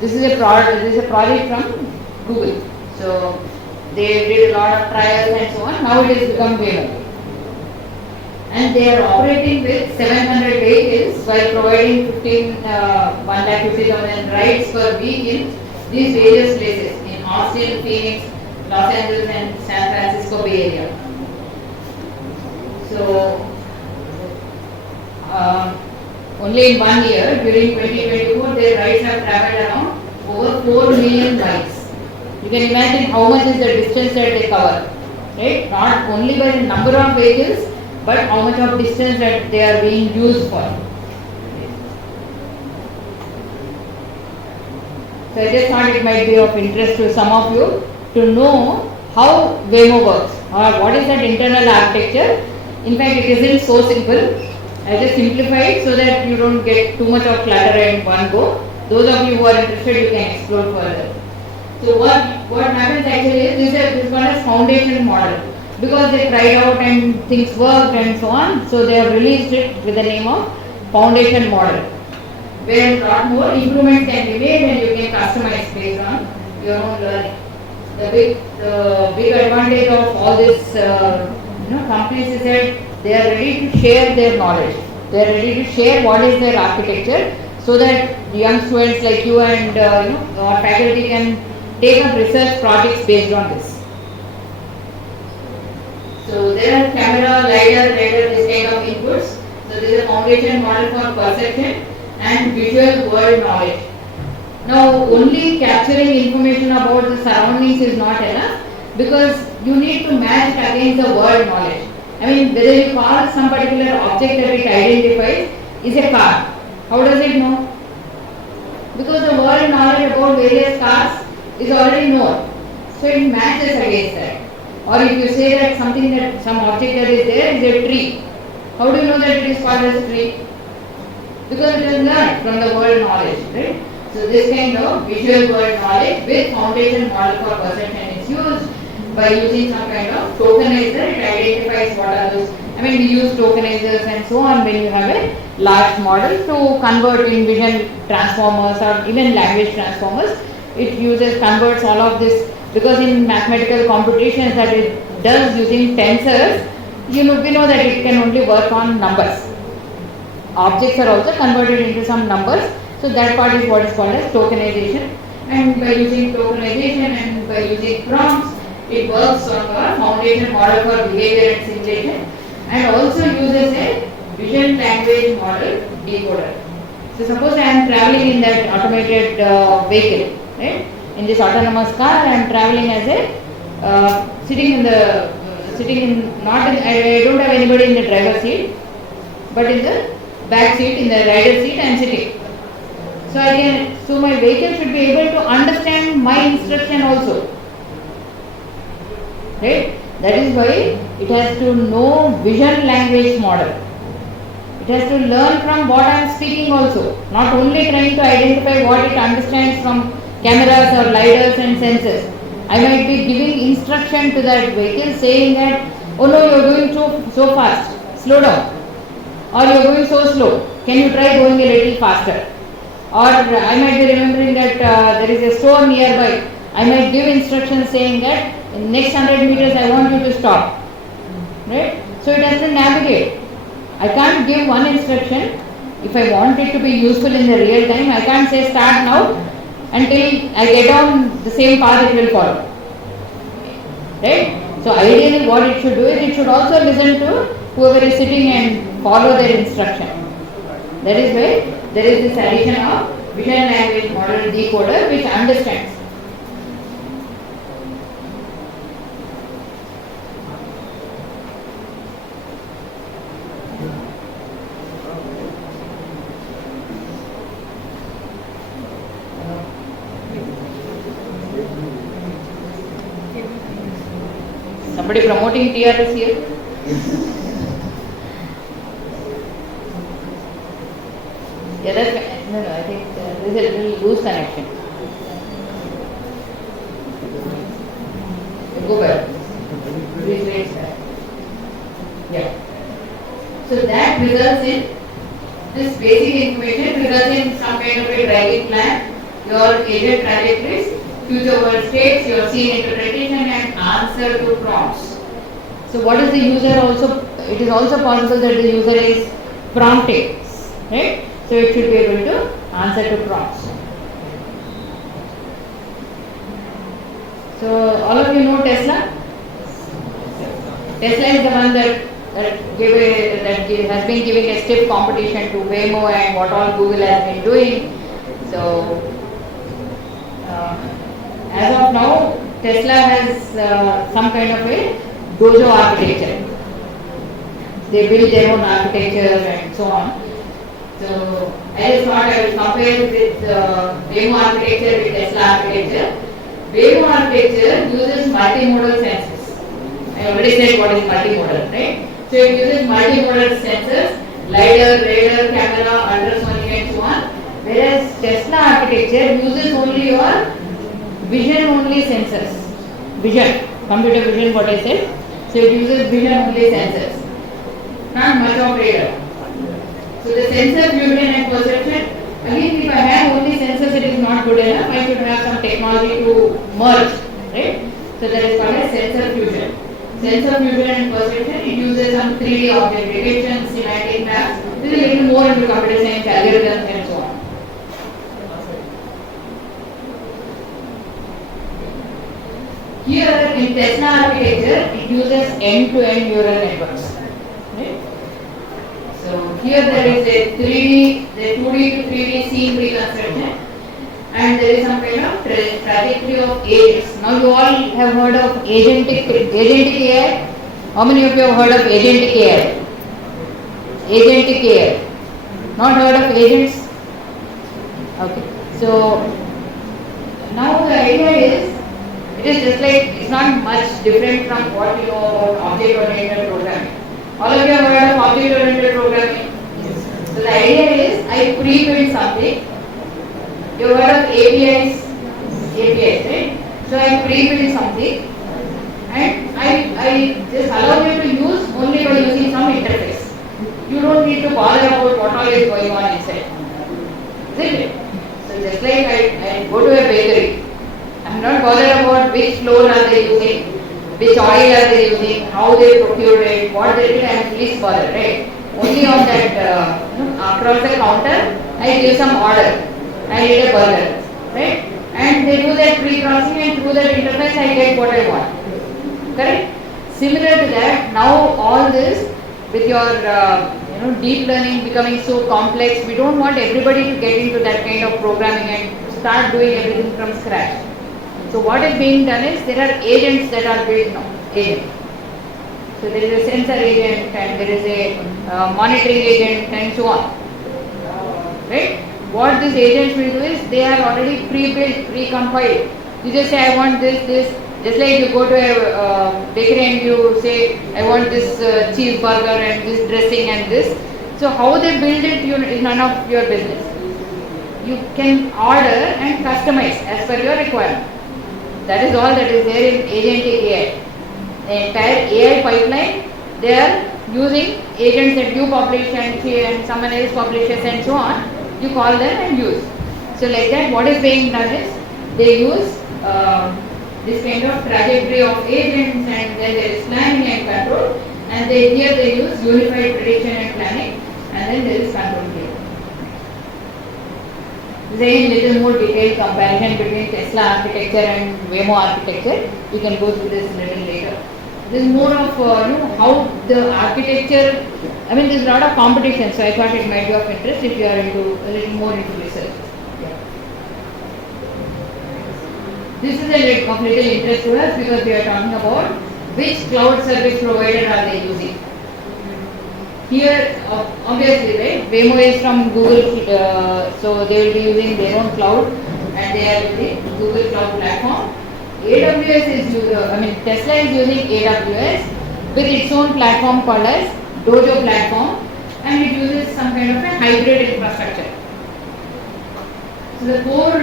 This is a project from Google. So they did a lot of trials and so on. Now it has become Waymo. And they are operating with 700 vehicles while providing 150,000 rides per week in these various places in Austin, Phoenix, Los Angeles, and San Francisco Bay Area. So only in 1 year, during 2024, their rides have travelled around over 4 million miles. You can imagine how much is the distance that they cover, right? Not only by the number of vehicles, but how much of distance that they are being used for. So I just thought it might be of interest to some of you to know how Waymo works or what is that internal architecture. In fact, it isn't so simple. I just simplified so that you don't get too much of clutter in one go. Those of you who are interested, you can explore further. So what happens actually is this one is foundation model, because they tried out and things worked and so on. So they have released it with the name of foundation model, where a lot more improvements can be made and you can customize based on your own learning. The big advantage of all this companies is that they are ready to share their knowledge. They are ready to share what is their architecture, so that the young students like you and our faculty can take up research projects based on this. So there are camera, lidar, radar, this kind of inputs. So there is a foundation model for perception and visual world knowledge. Now only capturing information about the surroundings is not enough, because you need to match it against the world knowledge. I mean, whether you call some particular object that it identifies is a car. How does it know? Because the world knowledge about various cars is already known. So it matches against that. Or if you say that some object that is there is a tree, how do you know that it is called as a tree? Because it is learned from the world knowledge, right? So this kind of visual world knowledge with foundation model for perception is used by using some kind of tokenizer. It identifies what are those. I mean, we use tokenizers and so on when you have a large model to convert in vision transformers or even language transformers. It converts all of this, because in mathematical computations that it does using tensors, we know that it can only work on numbers. Objects are also converted into some numbers. So that part is what is called as tokenization. And by using tokenization and by using prompts, it works on a foundation model for behavior and simulation, and also uses a vision language model decoder. So suppose I am traveling in that automated vehicle, right? In this autonomous car, I am traveling as a I don't have anybody in the driver's seat, but in the back seat, in the rider's seat, I am sitting. So my vehicle should be able to understand my instruction also. Right? That is why it has to know vision language model. It has to learn from what I am speaking also, not only trying to identify what it understands from cameras or lidars and sensors. I might be giving instruction to that vehicle saying that, oh no, you are going so fast, slow down. Or you are going so slow, can you try going a little faster? Or I might be remembering that there is a store nearby. I might give instructions saying that in next 100 meters I want you to stop. Right? So it has to navigate. I can't give one instruction. If I want it to be useful in the real time, I can't say start now until I get on the same path it will follow. Right? So ideally what it should do is it should also listen to whoever is sitting and follow their instruction. That is why there is this addition of vision language model decoder which understands. Somebody promoting TRS here? Yeah, no, I think there is a little loose connection. Go back. Retrace back. Yeah. So that results in this basic information results in some kind of a driving plan, your agent trajectories, future world states, your scene interpretation and answer to prompts. So what is the user also? It is also possible that the user is prompting, right? So it should be able to answer to prompts. So all of you know Tesla? Tesla is the one that has been giving a stiff competition to Waymo and what all Google has been doing. So as of now, Tesla has some kind of a dojo architecture. they build their own architecture and so on. So I just thought I will compare with Waymo architecture with Tesla architecture. Waymo architecture uses multimodal sensors. I already said what is multimodal, right? So it uses multimodal sensors, LiDAR, radar, camera, ultrasonic and so on. Whereas Tesla architecture uses only your vision only sensors. Vision, computer vision what I said. So it uses vision only sensors. Not much of radar. So the sensor fusion and perception, again if I have only sensors it is not good enough, I should have some technology to merge, right? So that is called as sensor fusion. Sensor fusion and perception, it uses some 3D object detection, semantic maps. This is a little more into computer science algorithms and so on. Here in Tesla architecture, it uses end-to-end neural networks. Right? So here there is a 2D to 3D scene reconstruction, and there is some kind of trajectory of agents. Now you all have heard of agentic AI. How many of you have heard of agentic AI? Agentic AI. Not heard of agents? Okay. So now the idea is, it is just like, it's not much different from what you know about object-oriented programming. All of you have heard of object-oriented programming? Yes. So the idea is, I pre-build something. You have heard of APIs, right? So I pre-build something and I just allow you to use only by using some interface. You don't need to bother about what all is going on inside. Isn't it? So just like I go to a bakery, I am not bothered about which flour are they using, which oil are they using, how they procured it, what they did, I am least bothered, right? Only on that, across the counter, I give some order. I need a burger, right? And they do that pre-processing and through that interface I get what I want. Correct? Similar to that, now all this with your deep learning becoming so complex, we don't want everybody to get into that kind of programming and start doing everything from scratch. So what is being done is, there are agents that are built now. Agents. So there is a sensor agent and there is a monitoring agent and so on. Right? What these agents will do is, they are already pre-built, pre-compiled. You just say I want this. Just like you go to a bakery and you say I want this cheeseburger and this dressing and this. So how they build it is none of your business. You can order and customize as per your requirement. That is all that is there in agentic AI. The entire AI pipeline, they are using agents that you publish and someone else publishes and so on. You call them and use. So like that, what is being done is, they use this kind of trajectory of agents, and then there is planning and control, and here they use unified prediction and planning, and then there is control here. This is a little more detailed comparison between Tesla architecture and Waymo architecture. You can go through this a little later. This is more of how the architecture. I mean, there is a lot of competition, so I thought it might be of interest if you are into a little more into research. This is of little interest to us because we are talking about which cloud service provider are they using. Here, obviously, right, Waymo is from Google, so they will be using their own cloud, and they are using Google Cloud Platform. AWS is Tesla is using AWS with its own platform called as Dojo platform, and it uses some kind of a hybrid infrastructure. So the core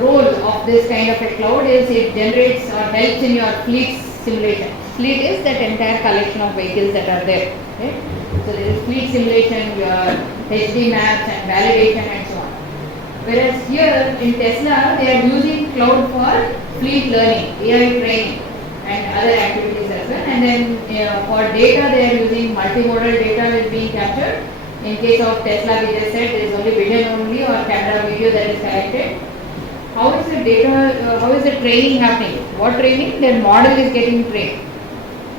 role of this kind of a cloud is, it generates or helps in your fleet simulation. Fleet is that entire collection of vehicles that are there. Right? So there is fleet simulation, your HD maps and validation and so on. Whereas here in Tesla, they are using cloud for fleet learning, AI training and other activities as well. And then for data, they are using multimodal data is being captured. In case of Tesla, we just said there is only vision only or camera video that is collected. How is the data, how is the training happening? What training? Their model is getting trained.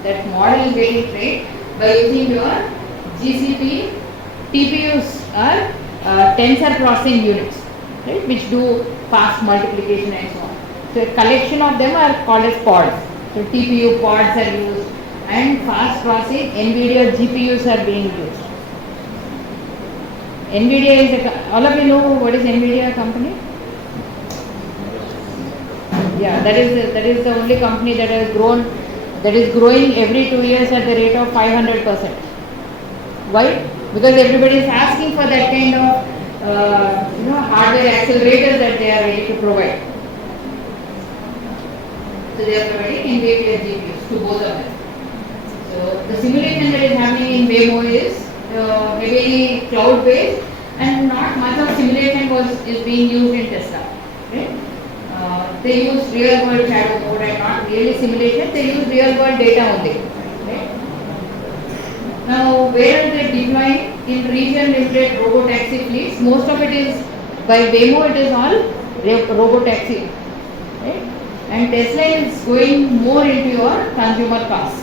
That model is getting trained by using your GCP. TPUs are tensor processing units, right, which do fast multiplication and so on. So a collection of them are called as pods. So TPU pods are used, and fast processing NVIDIA GPUs are being used. NVIDIA is all of you know what is NVIDIA company? Yeah, that is the only company that has grown, that is growing every 2 years at the rate of 500%. Why? Because everybody is asking for that kind of hardware accelerators that they are ready to provide. So they are providing NVIDIA GPUs to both of them. So the simulation that is happening in Waymo is heavily cloud based, and not much of simulation is being used in Tesla. Okay? They use real world shadow code and not really simulation, they use real world data only. Okay? Now, where are they deploying? In region limited robotaxi fleets, most of it is by Waymo, it is all robotaxi. Right? And Tesla is going more into your consumer cars.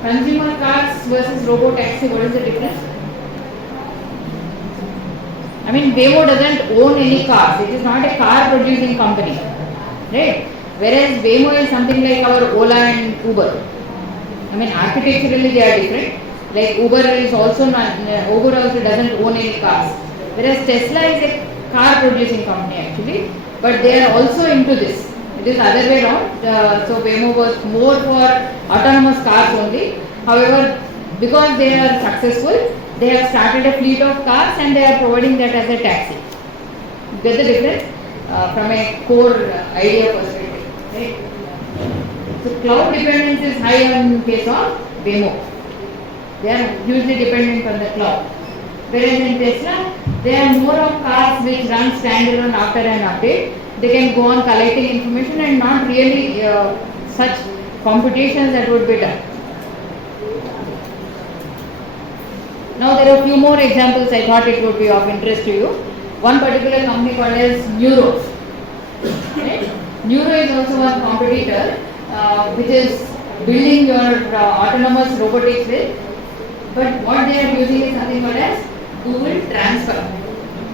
Consumer cars versus robotaxi, what is the difference? I mean, Waymo doesn't own any cars. It is not a car producing company, right? Whereas Waymo is something like our Ola and Uber. I mean, architecturally they are different. Like Uber is also not, Uber also doesn't own any cars. Whereas Tesla is a car producing company actually, but they are also into this. It is other way around. So Waymo was more for autonomous cars only. However, because they are successful, they have started a fleet of cars and they are providing that as a taxi. Get the difference from a core idea perspective, right? So cloud dependence is high in case of Waymo. They are hugely dependent on the cloud. Whereas in Tesla, there are more of cars which run standalone after an update. They can go on collecting information and not really such computations that would be done. Now there are a few more examples I thought it would be of interest to you. One particular company called as Neuro. Right? Neuro is also one competitor which is building your autonomous robotics with, but what they are using is something called as Google Transfer.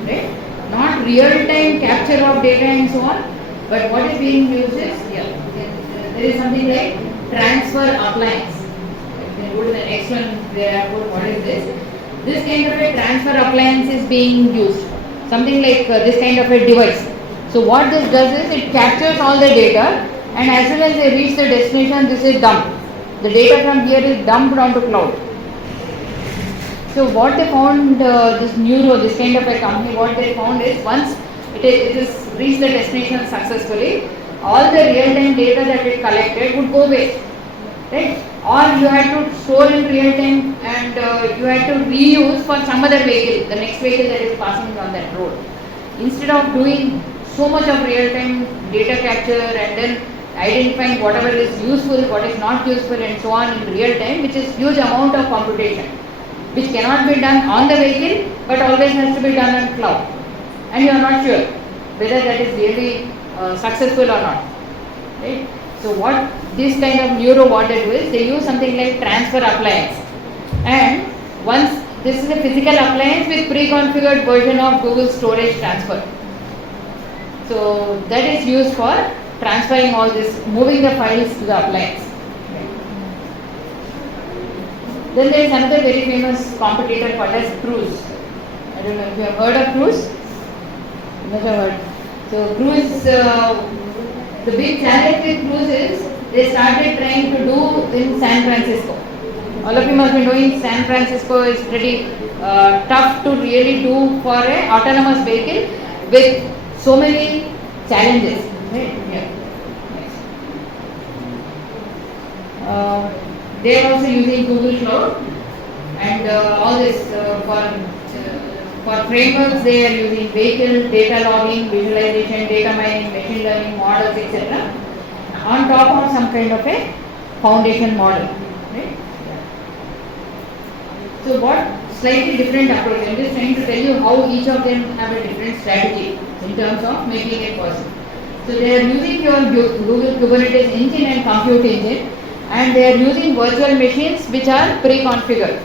Right? Not real-time capture of data and so on, but what is being used is, there is something like transfer appliance. You can go to the next one where I put what is this. This kind of a transfer appliance is being used. Something like this kind of a device. So what this does is it captures all the data, and as soon as they reach the destination, this is dumped. The data from here is dumped onto cloud. So what they found, this Neuro, this kind of a company, what they found is once it is reached the destination successfully, all the real-time data that it collected would go waste, right? Or you had to store in real time and you had to reuse for some other vehicle, the next vehicle that is passing on that road. Instead of doing so much of real-time data capture and then identifying whatever is useful, what is not useful and so on in real time, which is huge amount of computation, which cannot be done on the vehicle but always has to be done on cloud, and you are not sure whether that is really successful or not, right? So what this kind of Neuro what they do is they use something like transfer appliance, and once this is a physical appliance with pre-configured version of Google Storage Transfer. So that is used for transferring all this, moving the files to the appliance. Then there is another very famous competitor called as Cruise. I don't know if you have heard of Cruise. Never heard. So Cruise, the big challenge with Cruise is they started trying to do in San Francisco. All of you must be knowing San Francisco is pretty tough to really do for an autonomous vehicle with so many challenges. Right? Yeah. They are also using Google Cloud, and all this for frameworks they are using vehicle, data logging, visualization, data mining, machine learning models, etc. on top of some kind of a foundation model. Right? So what slightly different approach, I am just trying to tell you how each of them have a different strategy in terms of making it possible. So they are using your Google Kubernetes engine and compute engine, and they are using virtual machines which are pre-configured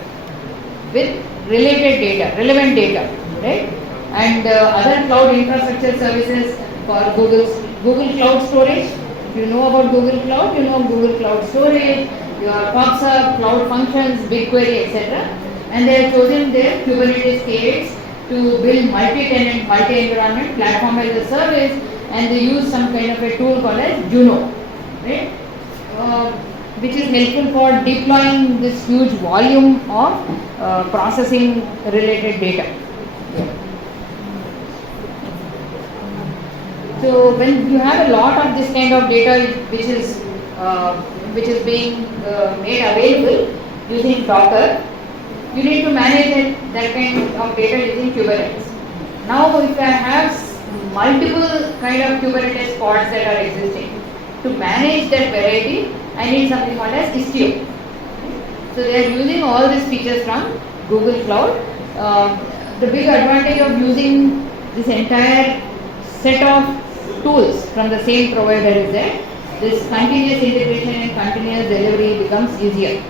with related data, relevant data, right? And other cloud infrastructure services for Google Cloud Storage, you know about Google Cloud, you know Google Cloud Storage, your PubSub, Cloud Functions, BigQuery, etc. And they have chosen their Kubernetes KX to build multi-tenant, multi-environment platform as a service, and they use some kind of a tool called as Juno, right? Which is helpful for deploying this huge volume of processing related data. So when you have a lot of this kind of data which is being made available using Docker, you need to manage that kind of data using Kubernetes. Now if I have multiple kind of Kubernetes pods that are existing, to manage that variety, I need something called as Istio. So they are using all these features from Google Cloud. The big advantage of using this entire set of tools from the same provider is that this continuous integration and continuous delivery becomes easier.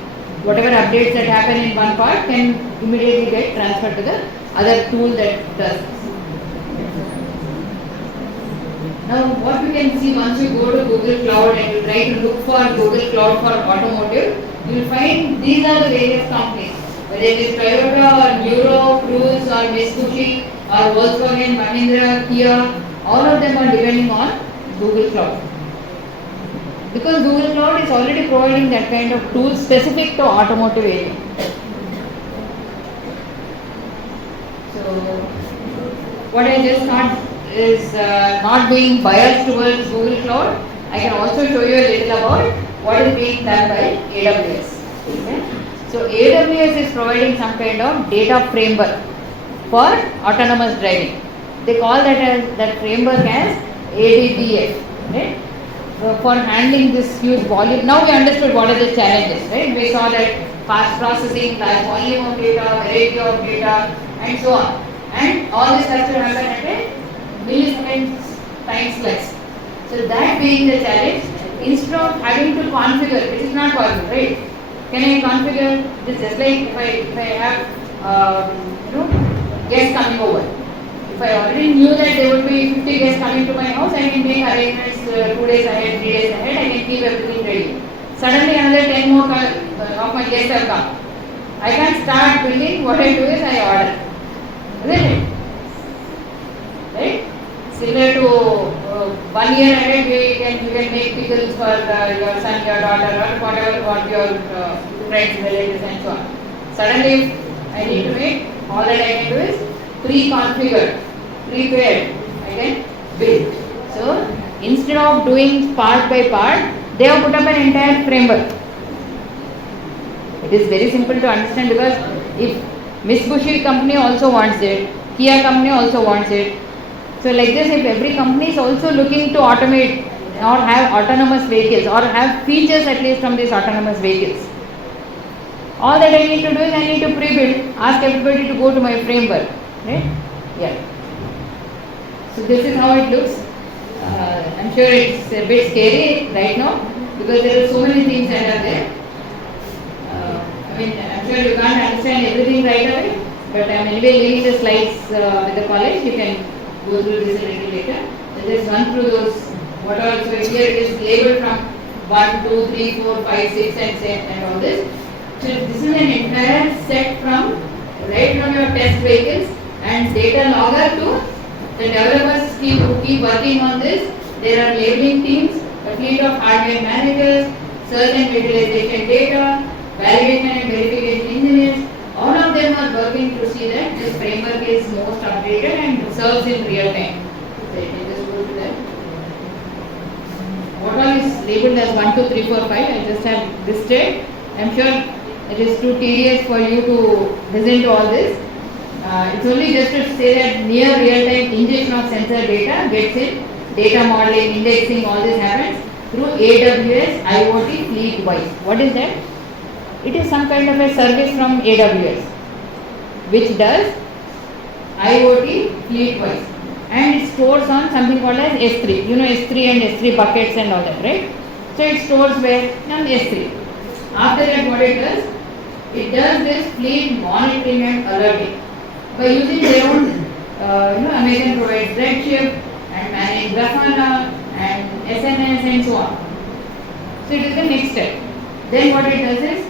Whatever updates that happen in one part can immediately get transferred to the other tool that does this. Now what you can see once you go to Google Cloud and you try to look for Google Cloud for automotive, you will find these are the various companies. Whether it is Toyota or Neuro, Cruise or Mitsubishi or Volkswagen, Mahindra, Kia, all of them are depending on Google Cloud. Because Google Cloud is already providing that kind of tool specific to automotive area. So what I just thought is not being biased towards Google Cloud, I can also show you a little about what is being done by AWS. Okay? So AWS is providing some kind of data framework for autonomous driving. They call that framework as ADDF, right? For handling this huge volume. Now we understood what are the challenges, right? We saw that fast processing, large volume of data, variety of data, and so on. And all this has to happen at a millisecond time slice. So that being the challenge, instead of having to configure, which is not possible, right? Can I configure this just like if I have guests coming over? If I already knew that there would be 50 guests coming to my house, I can make arrangements 2 days ahead, 3 days ahead, I can keep everything ready. Suddenly another 10 more of my guests have come. I can't start building, what I do is I order. Isn't it? Right? Similar to 1 year ahead, you can make pickles for your son, your daughter, or whatever, what your friends, relatives and so on. Suddenly I need to make, all that I can do is pre-configured, prepared, I can build. So instead of doing part by part, they have put up an entire framework. It is very simple to understand because if Mitsubishi company also wants it, Kia company also wants it. So like this, if every company is also looking to automate or have autonomous vehicles or have features at least from these autonomous vehicles, all that I need to do is I need to pre-build, ask everybody to go to my framework. Right? Yeah. So this is how it looks. I'm sure it's a bit scary right now because there are so many things that are there. I'm sure you can't understand everything right away, but I'm anyway leaving the slides with the college. You can go through this a little later. So just run through those. What all? So here it is labeled from 1, 2, 3, 4, 5, 6 and all this. So this is an entire set right from your test vehicles and data logger to the developers who keep working on this. There are labeling teams, a fleet of hardware managers, search and visualization data, validation and verification engineers. All of them are working to see that this framework is most updated and serves in real time. So you can just go to that. What all is labeled as 1, 2, 3, 4, 5? I just have listed. I'm sure it is too tedious for you to listen to all this. It's only just to say that near real-time ingestion of sensor data gets in, data modeling, indexing, all this happens through AWS IoT fleet-wise. What is that? It is some kind of a service from AWS which does IoT fleet-wise and it stores on something called as S3. You know S3 and S3 buckets and all that, right? So it stores where? On S3. After that what it does this fleet monitoring and alerting. By using their own, Amazon provides Redshift and manage Grafana and SNS and so on. So it is the next step. Then what it does is,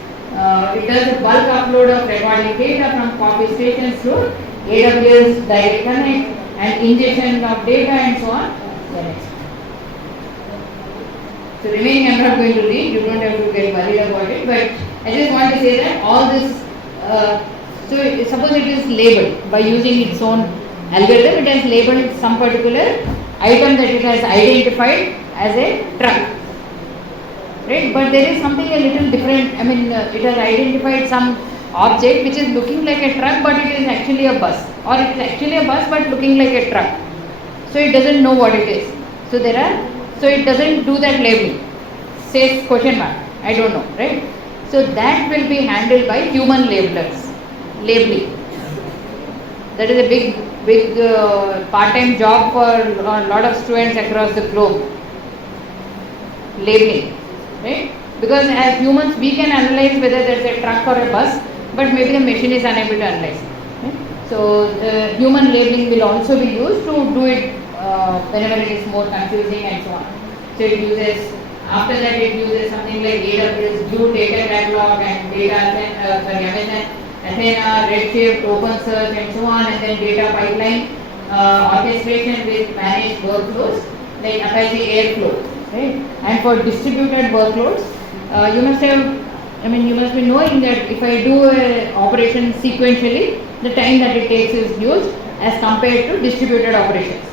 it does a bulk upload of recording data from copy stations to AWS Direct Connect and ingestion of data and so on. The next. So remaining I am not going to read, you don't have to get worried about it, but I just want to say that all this, suppose it is labeled by using its own algorithm, it has labeled some particular item that it has identified as a truck. Right? But there is something a little different, it has identified some object which is looking like a truck but it is actually a bus, or it is actually a bus but looking like a truck. So it doesn't know what it is. So it doesn't do that labeling. Says question mark, I don't know, right? So that will be handled by human labelers, labeling. That is a big part-time job for a lot of students across the globe. Labeling, right? Because as humans we can analyze whether there is a truck or a bus, but maybe the machine is unable to analyze. Right? So human labeling will also be used to do it whenever it is more confusing and so on. So it uses, after that it uses something like AWS Blue Data Catalog and Athena, Redshift, OpenSearch and so on, and then data pipeline orchestration with managed workflows like Apache Airflow. Right? And for distributed workloads, you must be knowing that if I do an operation sequentially, the time that it takes is huge as compared to distributed operations.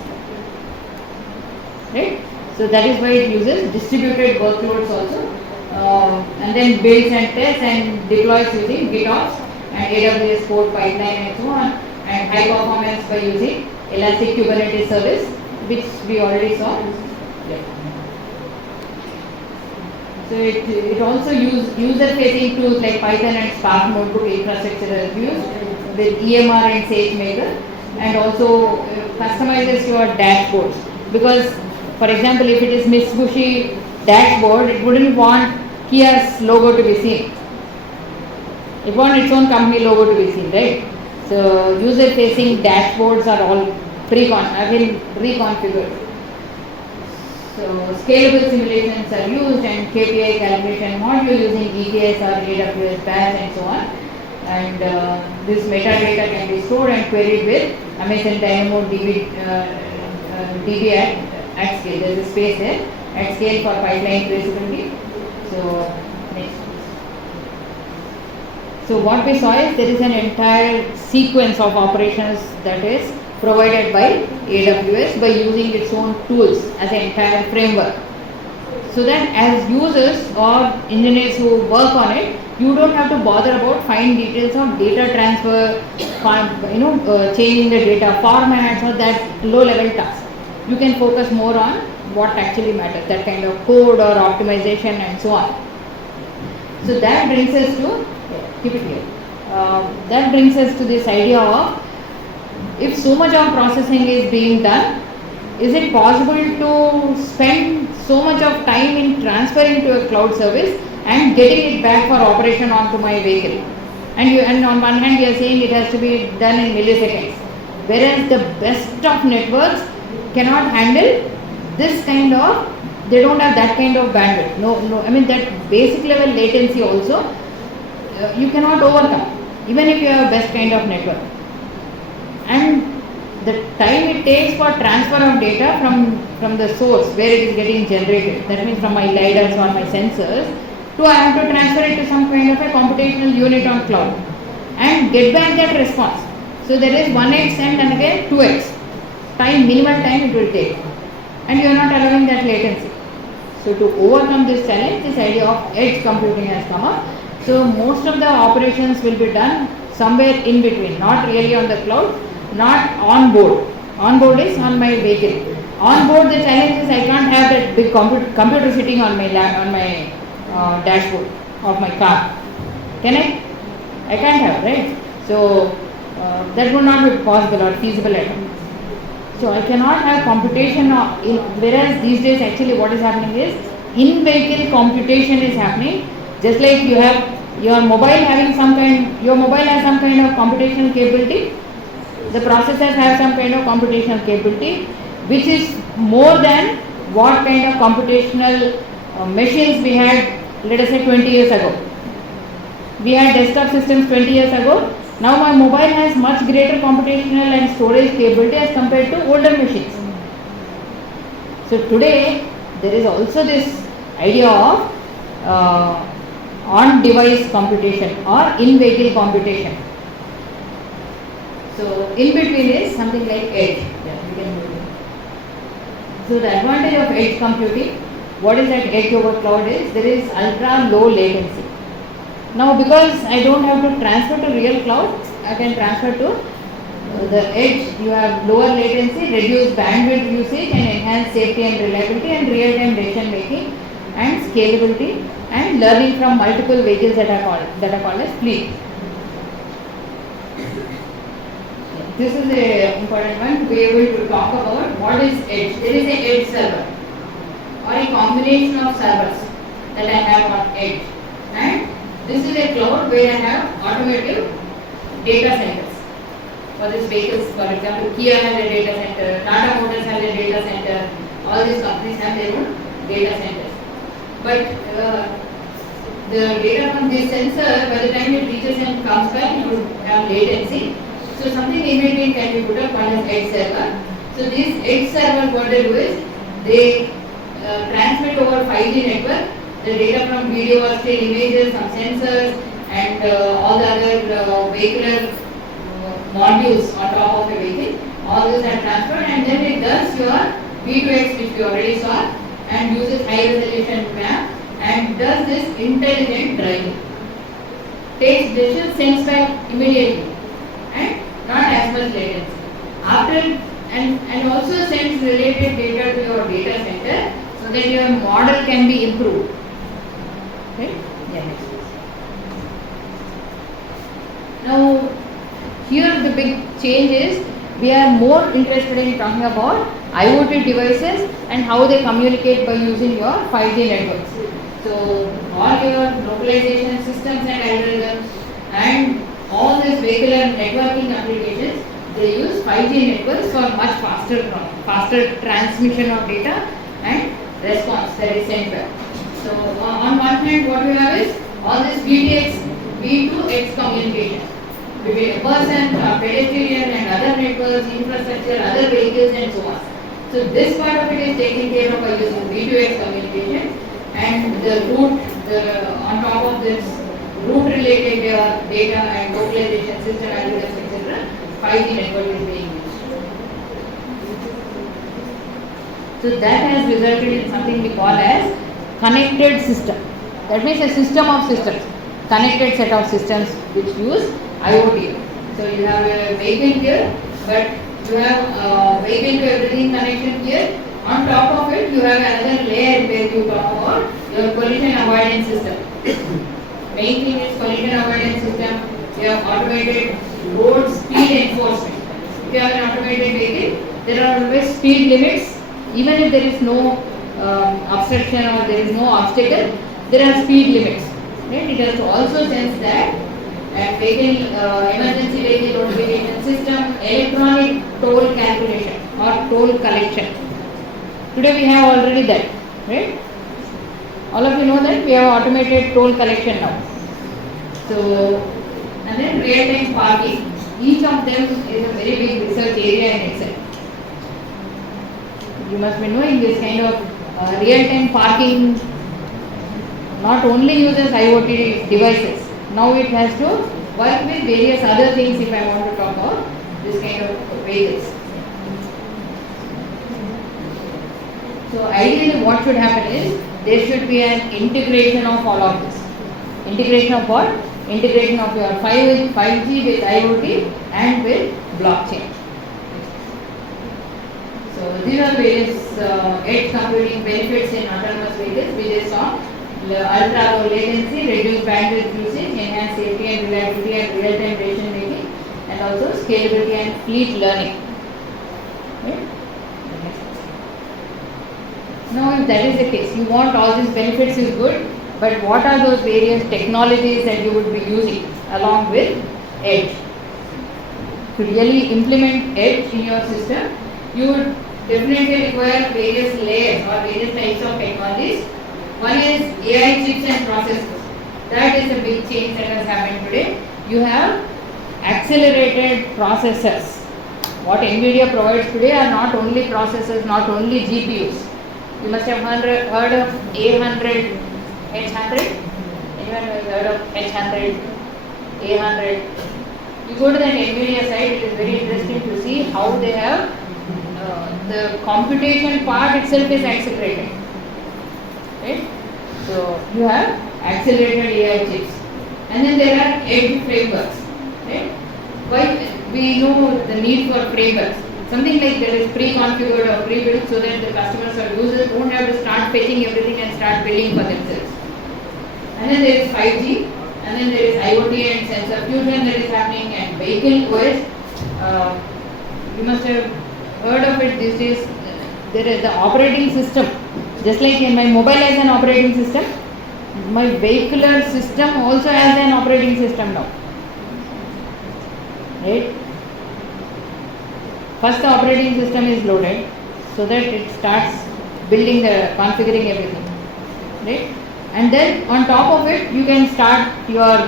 Right? So that is why it uses distributed workloads also, and then builds and tests and deploys using GitOps and AWS code pipeline and so on, and high performance by using Elastic Kubernetes service, which we already saw. Yeah. So it also uses user-facing tools like Python and Spark Notebook infrastructure as used with EMR and SageMaker, and also customizes your dashboards. Because, for example, if it is Mitsubishi dashboard, it wouldn't want Kia's logo to be seen. It wants its own company logo to be seen, right? So user-facing dashboards are all reconfigured. So scalable simulations are used and KPI calculation module using EKS or AWS BAS and so on. And this metadata can be stored and queried with Amazon Dynamo DB at scale. There is a space there at scale for pipeline traceability. So next. So what we saw is there is an entire sequence of operations that is provided by AWS by using its own tools as an entire framework. So that as users or engineers who work on it, you don't have to bother about fine details of data transfer, changing the data formats or that low level task. You can focus more on what actually matters, that kind of code or optimization and so on. So that brings us to, keep it here, that brings us to this idea of, if so much of processing is being done, is it possible to spend so much of time in transferring to a cloud service and getting it back for operation onto my vehicle? And on one hand you are saying it has to be done in milliseconds, whereas the best of networks cannot handle this kind of, they don't have that kind of bandwidth. That basic level latency also you cannot overcome, even if you have best kind of network. And the time it takes for transfer of data from the source where it is getting generated, that means from my lidars or my sensors, to I have to transfer it to some kind of a computational unit on cloud and get back that response. So there is 1x and again 2x time, minimal time it will take, and you are not allowing that latency. So to overcome this challenge, this idea of edge computing has come up. So most of the operations will be done somewhere in between, not really on the cloud, not on board. On board is on my vehicle. On board the challenge is I can't have that big computer sitting on my dashboard of my car. Can I? I can't have, right? So that would not be possible or feasible at all. So I cannot have computation, whereas these days actually what is happening is in-vehicle computation is happening. Just like you have your mobile having some kind, your mobile has some kind of computational capability. The processors have some kind of computational capability, which is more than what kind of computational machines we had, let us say 20 years ago. We had desktop systems 20 years ago. Now my mobile has much greater computational and storage capability as compared to older machines. So today there is also this idea of on-device computation or in-vehicle computation. So in between is something like edge. Yeah, we can move it. So the advantage of edge computing, what is that edge over cloud is, there is ultra low latency. Now because I don't have to transfer to real cloud, I can transfer to the edge. You have lower latency, reduced bandwidth usage and enhanced safety and reliability and real-time decision making and scalability and learning from multiple vehicles that are called as fleet. This is an important one to be able to talk about what is edge. There is an edge server or a combination of servers that I have on edge, and this is a cloud where I have automotive data centers. For these vehicles, for example, Kia has a data center, Tata Motors has a data center, all these companies have their own data centers. But the data from this sensor, by the time it reaches and comes back, it would have latency. So something in between can be put up, one is edge server. So these edge servers, what they do is, they transmit over 5G network the data from video or still images, some sensors and all the other vehicular modules on top of a vehicle. All these are transferred and then it does your V2X, which we already saw, and uses high resolution map and does this intelligent driving. Takes decisions, sends back immediately and not as much latency. After and also sends related data to your data center so that your model can be improved. Okay? Yeah, next please. Now here the big change is we are more interested in talking about IoT devices and how they communicate by using your 5G networks. So all your localization systems and algorithms and all these vehicular networking applications, they use 5G networks for much faster transmission of data and response that is sent back. So on one hand, what we have is all this V2X communication between a person, a pedestrian and other networks, infrastructure, other vehicles and so on. So this part of it is taken care of by using V2X communication and the route, on top of this route related data and localization system algorithms, etc. 5G network is being used. So that has resulted in something we call as connected system. That means a system of systems, connected set of systems which use IoT. So you have a vehicle here, but you have vehicle to everything connection here. On top of it, you have another layer where you talk about your collision avoidance system. Main thing is collision avoidance system. You have automated road speed enforcement. If you have an automated vehicle, there are always speed limits. Even if there is no obstruction or there is no obstacle, there are speed limits. Right? It has to also sense that. And vehicle emergency vehicle notification system, electronic toll calculation or toll collection. Today we have already that, right? All of you know that we have automated toll collection now. So, and then real-time parking. Each of them is a very big research area in itself. You must be knowing this kind of real-time parking not only uses IoT devices. Now it has to work with various other things if I want to talk about this kind of vehicles. So ideally what should happen is there should be an integration of all of this. Integration of what? Integration of your 5G with IoT and with blockchain. So these are various edge computing benefits in autonomous vehicles. We just saw ultra low latency, reduced bandwidth usage, enhanced safety and reliability and real-time decision making, and also scalability and fleet learning. Right? Now if that is the case, you want all these benefits is good, but what are those various technologies that you would be using along with edge? To really implement edge in your system, you would definitely require various layers or various types of technologies. One is AI chips and processors. That is a big change that has happened today. You have accelerated processors. What NVIDIA provides today are not only processors, not only GPUs. You must have heard of A100, H100. Anyone has heard of H100, A100? You go to that NVIDIA site, it is very interesting to see how they have the computation part itself is accelerated. Right? So you have accelerated AI chips. And then there are edge frameworks. Right? Why? We know the need for frameworks. Something like that is pre-configured or pre-built so that the customers or users won't have to start fetching everything and start building for themselves. And then there is 5G, and then there is IoT and sensor fusion that is happening, and vehicle OS. You must have heard of it these days. There is the operating system. Just like in my mobile has an operating system, my vehicular system also has an operating system now. Right? First the operating system is loaded so that it starts building configuring everything. Right? And then on top of it you can start your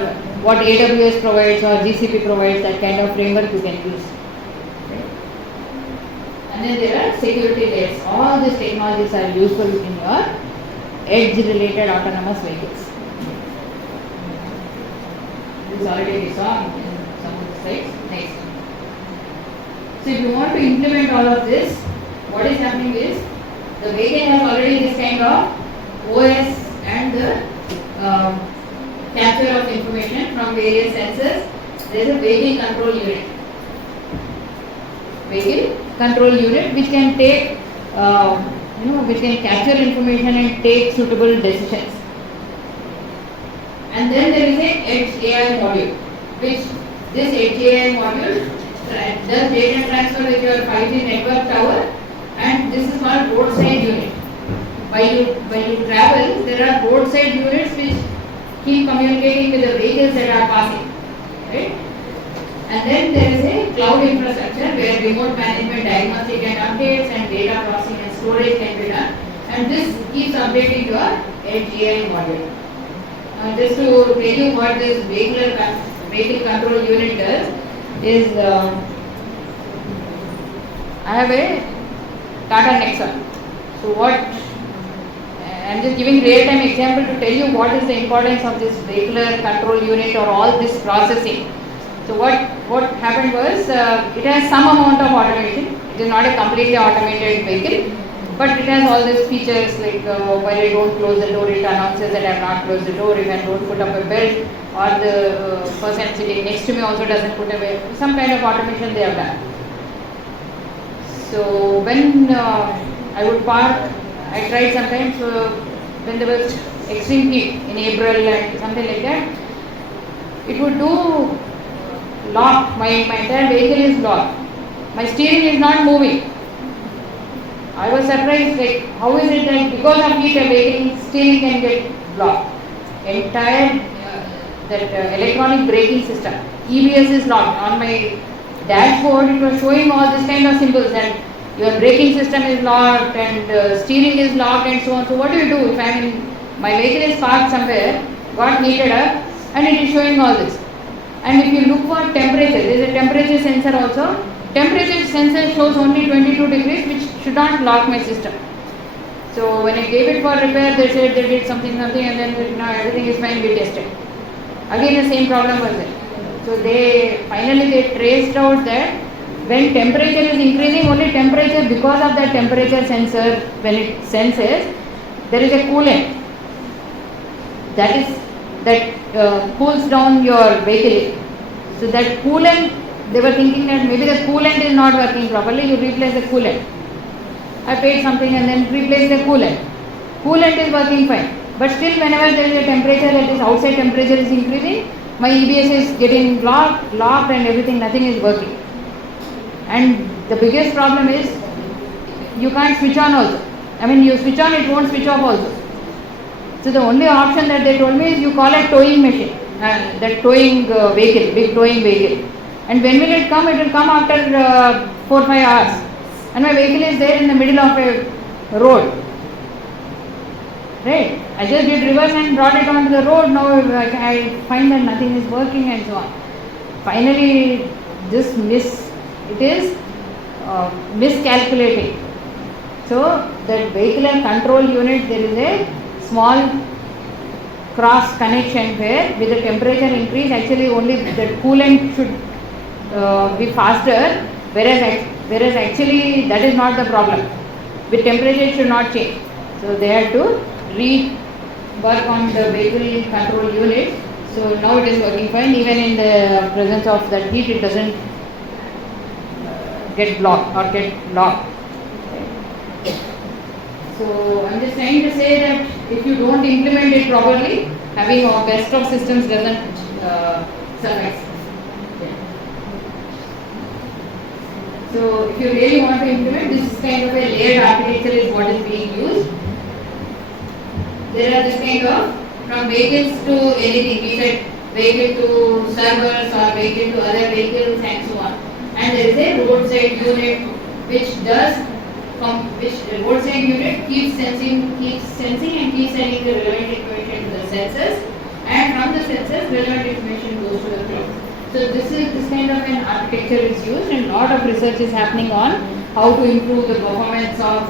what AWS provides or GCP provides, that kind of framework you can use. Right? And then there are security layers. All these technologies are useful in your edge related autonomous vehicles. This already we saw in some of the slides. Next. So if you want to implement all of this, what is happening is the vehicle has already this kind of OS and the capture of information from various sensors. There is a vehicle control unit. Vehicle control unit which can take, which can capture information and take suitable decisions. And then there is a Edge AI module, which this Edge AI module does data transfer with your 5G network tower, and this is called roadside unit. While you travel, there are roadside units which keep communicating with the vehicles that are passing. Right? And then there is a cloud infrastructure where remote management, diagnostic and updates and data processing and storage can be done. And this keeps updating your Edge AI module. Just to tell you what this vehicle control unit does is, I have a Tata Nexon. So I am just giving real-time example to tell you what is the importance of this vehicular control unit or all this processing. So what happened was, it has some amount of automation. It is not a completely automated vehicle, but it has all these features like while I don't close the door, it announces that I have not closed the door. If I don't put up a belt, or the person sitting next to me also doesn't put a belt. Some kind of automation they have done. So when I would park, I tried sometimes when there was extreme heat in April and something like that, it would do lock. My entire vehicle is locked. My steering is not moving. I was surprised, like, how is it that because of heat a vehicle steering can get blocked? Entire electronic braking system, EBS is locked. On my dashboard it was showing all this kind of symbols that your braking system is locked and steering is locked and so on. So what do you do if my vehicle is parked somewhere, got heated up, and it is showing all this? And if you look for temperature, there is a temperature sensor also. Temperature sensor shows only 22 degrees, which should not lock my system. So when I gave it for repair, they said they did something, and then everything is fine, we tested. Again the same problem was there. So finally they traced out that when temperature is increasing, only temperature, because of that temperature sensor, when it senses, there is a coolant that cools down your vehicle. So that coolant, they were thinking that maybe the coolant is not working properly, you replace the coolant. I paid something and then replace the coolant. Coolant is working fine, but still whenever there is a temperature, that is outside temperature is increasing, my EBS is getting locked and everything, nothing is working. And the biggest problem is you can't switch on also. You switch on, it won't switch off also. So the only option that they told me is you call a towing machine, that towing vehicle, big towing vehicle. And when will it come? It will come after 4-5 hours. and my vehicle is there in the middle of a road. Right? I just did reverse and brought it onto the road. Now I find that nothing is working and so on. Finally, it is miscalculating. So that vehicular control unit, there is a small cross connection where with the temperature increase, actually only the coolant should be faster, whereas actually that is not the problem. With temperature it should not change. So they have to work on the vehicle control unit. So now it is working fine. Even in the presence of that heat, it doesn't get blocked or get locked. So I'm just trying to say that if you don't implement it properly, having a best of systems doesn't suffice. So if you really want to implement, this kind of a layered architecture is what is being used. There are this kind of, from vehicles to anything, we said vehicle to servers or vehicle to other vehicles and so on. And there is a roadside unit which roadside unit keeps sensing and keeps sending the relevant information to the sensors, and from the sensors relevant information goes to the cloud. So this kind of an architecture is used, and lot of research is happening on how to improve the performance of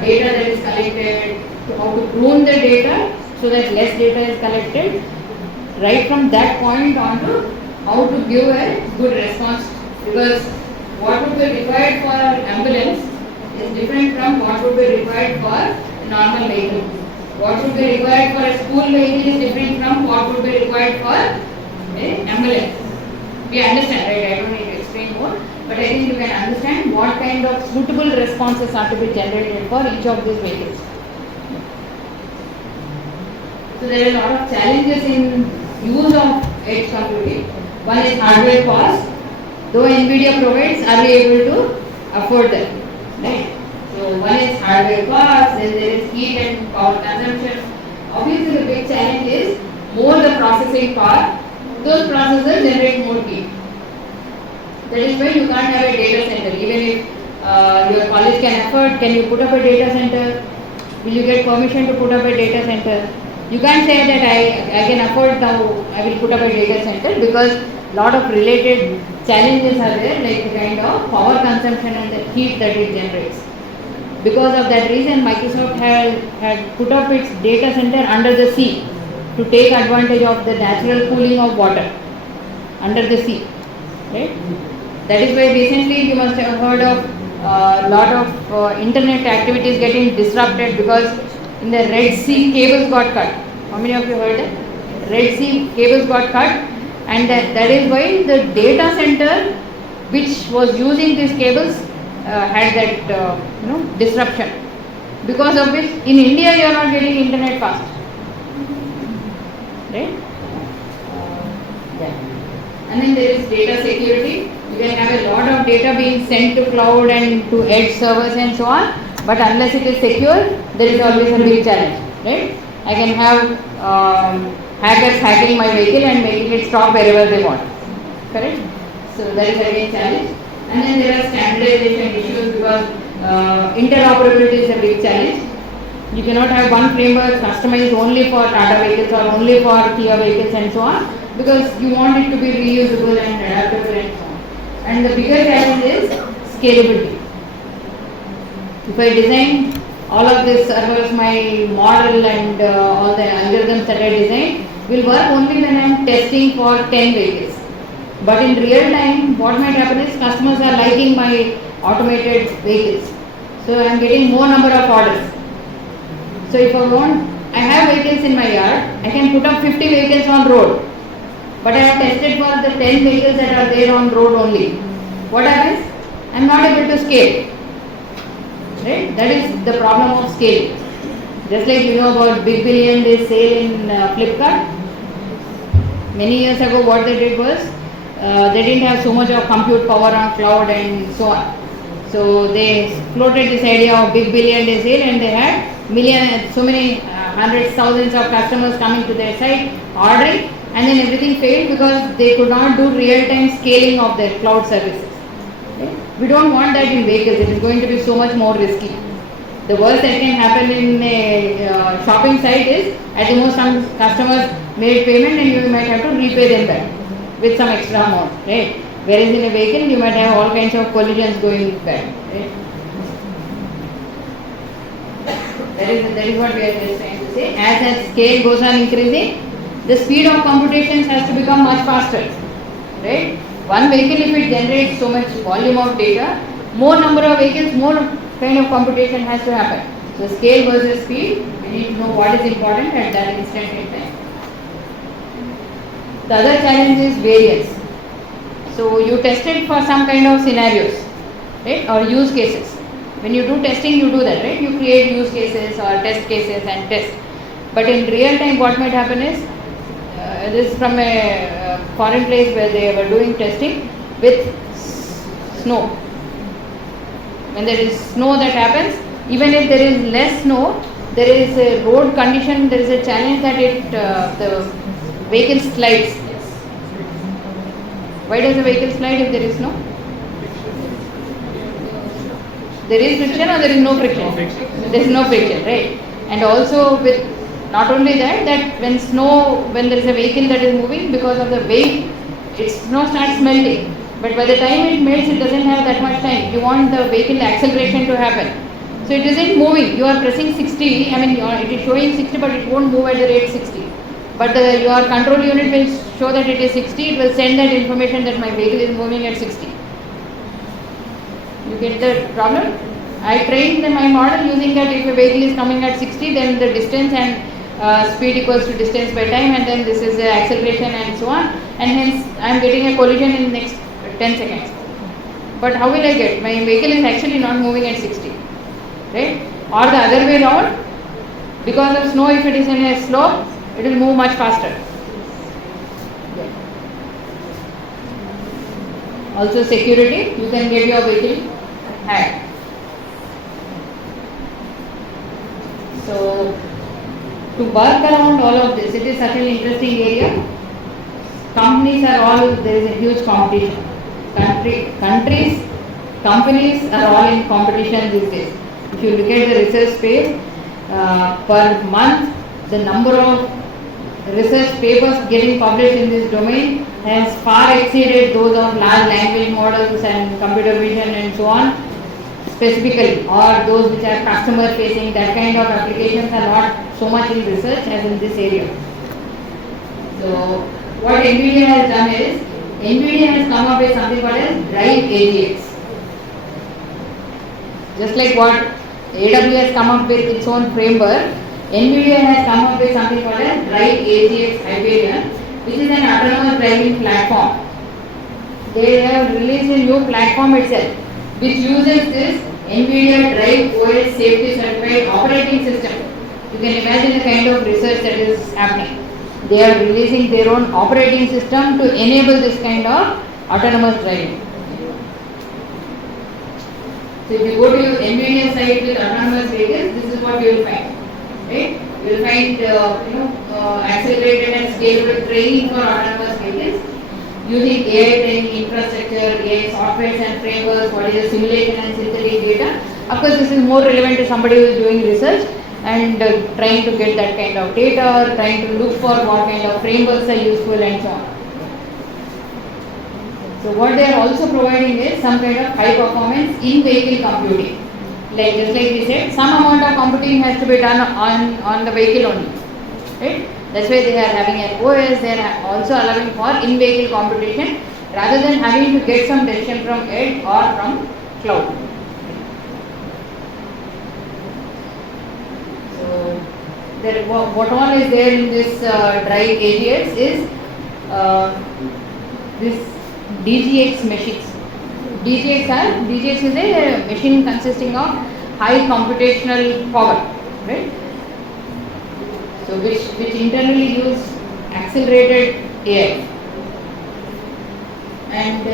data that is collected, how to prune the data so that less data is collected, right from that point on to how to give a good response, because what would be required for ambulance is different from what would be required for a normal vehicle. What would be required for a school vehicle is different from what would be required for an ambulance. We understand, right? I don't need to explain more, but I think you can understand what kind of suitable responses are to be generated for each of these vehicles. So there are a lot of challenges in use of edge computing. One is hardware cost. Though NVIDIA provides, are we able to afford them? Right? So one is hardware cost, then there is heat and power consumption. Obviously the big challenge is more the processing power. Those processors generate more heat. That is why you can't have a data center. Even if your college can afford, can you put up a data center? Will you get permission to put up a data center? You can't say that I can afford now, I will put up a data center, because lot of related challenges are there, like the kind of power consumption and the heat that it generates. Because of that reason, Microsoft had put up its data center under the sea to take advantage of the natural cooling of water under the sea. Right? That is why recently you must have heard of a lot of internet activities getting disrupted because in the Red Sea cables got cut. How many of you heard it? Red Sea cables got cut, and that is why the data center which was using these cables had that disruption. Because of which in India you are not getting internet fast. Right? And then there is data security. You can have a lot of data being sent to cloud and to edge servers and so on, but unless it is secure, there is always a big challenge. Right? I can have hackers hacking my vehicle and making it stop wherever they want. Correct? So that is again challenge. And then there are standardization issues because interoperability is a big challenge. You cannot have one framework customized only for Tata vehicles or only for Kia vehicles and so on, because you want it to be reusable and adaptable and so on. And the bigger challenge is scalability. If I design all of this servers, my model and all the algorithms that I designed will work only when I am testing for 10 vehicles. But in real time, what might happen is customers are liking my automated vehicles. So I am getting more number of orders. So if I have vehicles in my yard, I can put up 50 vehicles on road. But I have tested for the 10 vehicles that are there on road only. What happens? I am not able to scale. Right? That is the problem of scaling. Just like you know about Big Billion Day sale in Flipkart. Many years ago what they did was, they didn't have so much of compute power on cloud and so on. So they floated this idea of Big Billion Day sale, and they had so many hundreds, thousands of customers coming to their site, ordering, and then everything failed because they could not do real-time scaling of their cloud services. Okay? We don't want that in vehicles. It is going to be so much more risky. The worst that can happen in a shopping site is at the most some customers made payment and you might have to repay them back with some extra amount, right? Whereas in a vehicle you might have all kinds of collisions going back, right? That is what we are just trying to say. As scale goes on increasing, the speed of computations has to become much faster, right? One vehicle, if it generates so much volume of data, more number of vehicles, more kind of computation has to happen. So scale versus speed, we need to know what is important at that instant in time. The other challenge is variance. So you test it for some kind of scenarios, right, or use cases. When you do testing, you do that, right? You create use cases or test cases and test. But in real time, what might happen is, this is from a foreign place where they were doing testing with snow. When there is snow that happens, even if there is less snow, there is a road condition, there is a challenge that the vehicle slides. Why does the vehicle slide if there is snow? There is friction or there is no friction? There is no friction, right? And also with not only that when there is a vehicle that is moving, because of the weight, snow starts melting. But by the time it melts, it doesn't have that much time. You want the vehicle acceleration to happen. So it isn't moving. You are pressing 60, it is showing 60, but it won't move at the rate 60. But your control unit will show that it is 60, it will send that information that my vehicle is moving at 60. You get the problem? I trained my model using that if a vehicle is coming at 60, then the distance and speed equals to distance by time, and then this is the acceleration and so on, and hence I am getting a collision in the next 10 seconds. But how will I get? My vehicle is actually not moving at 60, right? Or the other way around, because of snow, if it is in a slope, it will move much faster. Also security, you can get your vehicle hacked. So to work around all of this, it is such an interesting area. Companies are all, there is a huge competition. Companies are all in competition these days. If you look at the research space, per month, the number of research papers getting published in this domain has far exceeded those of large language models and computer vision and so on, specifically, or those which are customer facing. That kind of applications are not so much in research as in this area. So what NVIDIA has done is, NVIDIA has come up with something called as Drive AGX. Just like what AWS has come up with its own framework, NVIDIA has come up with something called as Drive AGX Hyperion, which is an autonomous driving platform. They have released a new platform itself, which uses this NVIDIA Drive OS safety certified operating system. You can imagine the kind of research that is happening. They are releasing their own operating system to enable this kind of autonomous driving. So if you go to your NVIDIA site with autonomous vehicles, this is what you will find. Right? You will find accelerated and scalable training for autonomous vehicles using AI training infrastructure, AI softwares and frameworks, what is the simulation and synthetic data. Of course, this is more relevant to somebody who is doing research and trying to get that kind of data, or trying to look for what kind of frameworks are useful and so on. So what they are also providing is some kind of high performance in vehicle computing. Just like we said, some amount of computing has to be done on the vehicle only, right? That's why they are having an OS. They are also allowing for in-vehicle computation rather than having to get some decision from edge or from cloud. So what all is there in this Drive AGX is this DGX machines. DGX is a machine consisting of high computational power, right? So which internally use accelerated AI. And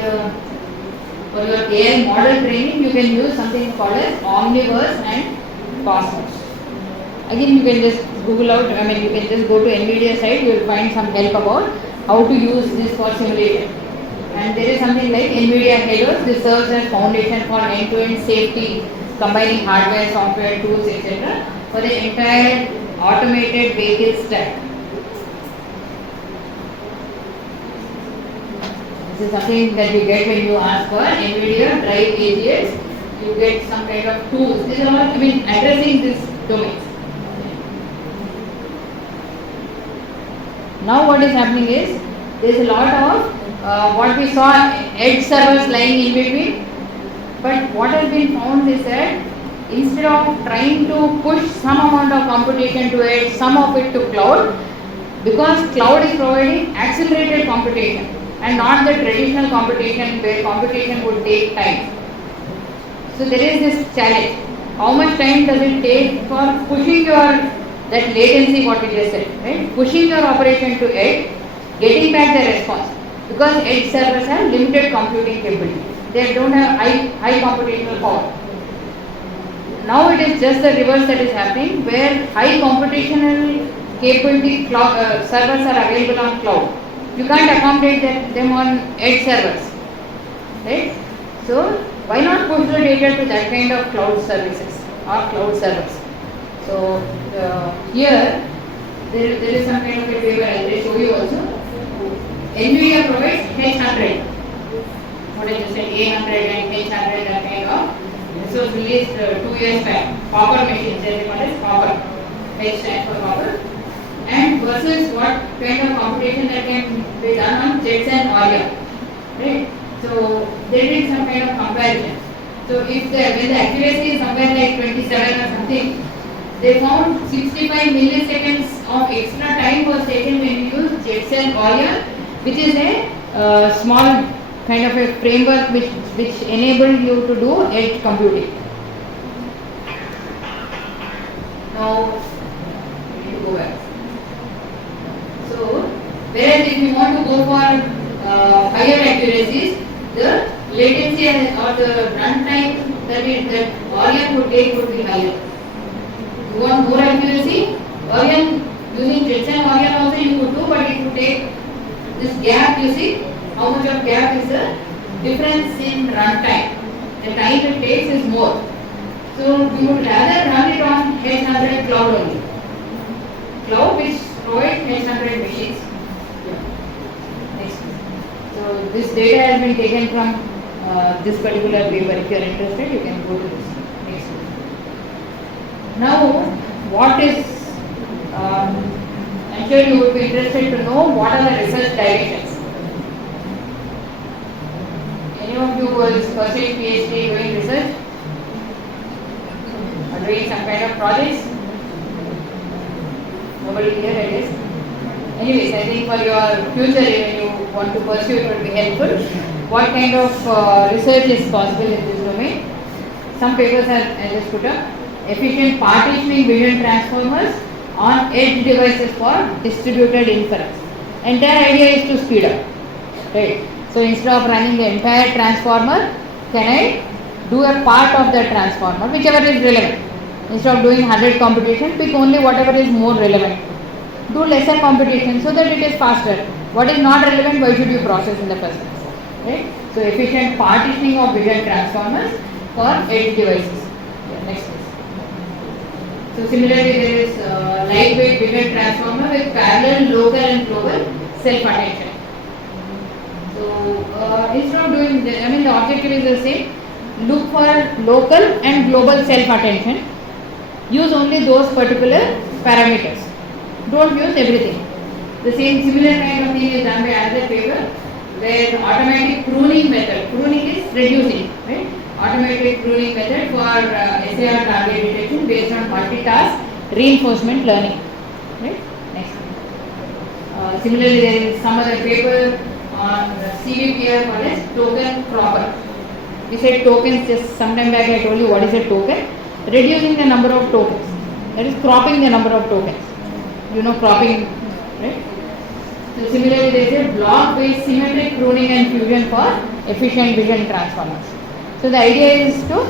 for your AI model training, you can use something called as Omniverse and Cosmos. Again, you can just Google out, you can just go to NVIDIA site, you will find some help about how to use this for simulation. And there is something like NVIDIA Halos. This serves as foundation for end-to-end safety, combining hardware, software, tools, etc. for the entire automated vehicle stack. This is something that you get when you ask for NVIDIA Drive AGX. You get some kind of tools. These are all, addressing this domain. Now what is happening is, there is a lot of what we saw edge servers lying in between. But what has been found is that instead of trying to push some amount of computation to edge, some of it to cloud, because cloud is providing accelerated computation and not the traditional computation where computation would take time. So there is this challenge. How much time does it take for pushing that latency, what we just said, right? Pushing your operation to edge, getting back the response. Because edge servers have limited computing capability. They don't have high computational power. Now it is just the reverse that is happening, where high computational capability servers are available on cloud. You can't accommodate them on edge servers, right? So why not push the data to that kind of cloud services or cloud servers? So here there is some kind of a paper I will show you also. NVIDIA provides H100. What I just said, A100 and H100 are kind of. This was released 2 years back. Copper machines, they call it copper. H stands for copper. And versus what kind of computation that can be done on jets and oil, right? So they did some kind of comparison. So if when the accuracy is somewhere like 27 or something, they found 65 milliseconds of extra time was taken when you use jets and oil, which is a small kind of a framework which enabled you to do edge computing. Now, we need to go back. So, whereas if you want to go for higher accuracies, the latency or the runtime that Orion would take would be higher. You want more accuracy? Orion, using jets and Orion also you could do, but it would take this gap, you see, how much of gap is the difference in runtime. The time it takes is more. So we would rather run it on H100 cloud only. Cloud which provides H100 machines. Next. So this data has been taken from this particular paper. If you are interested, you can go to this. Next. Now, what is, I'm sure you would be interested to know what are the research directions. Any of you who is pursuing PhD doing research or doing some kind of projects? Nobody here, I guess. Anyways, I think for your future, when you want to pursue, it would be helpful. What kind of research is possible in this domain? Some papers I just put up. Efficient partitioning vision transformers on edge devices for distributed inference. Entire idea is to speed up, right? So instead of running the entire transformer, can I do a part of the transformer, whichever is relevant? Instead of doing 100 computation, pick only whatever is more relevant. Do lesser computation so that it is faster. What is not relevant, why should you process in the first place? Right? So efficient partitioning of vision transformers for edge devices. Yeah, next please. So similarly, there is lightweight vision transformer with parallel, local and global self-attention. So instead of doing, the objective is the same. Look for local and global self-attention. Use only those particular parameters. Don't use everything. The same similar kind of thing is done by another paper where the automatic pruning method. Pruning is reducing, right? Automatic pruning method for SAR target detection based on multitask reinforcement learning. Right? Next. Similarly, there is some other paper on CVPR called as token cropper. We said tokens just sometime back. I told you what is a token. Reducing the number of tokens. That is cropping the number of tokens. You know cropping, right? So similarly, there is a block-based symmetric pruning and fusion for efficient vision transformers. So the idea is to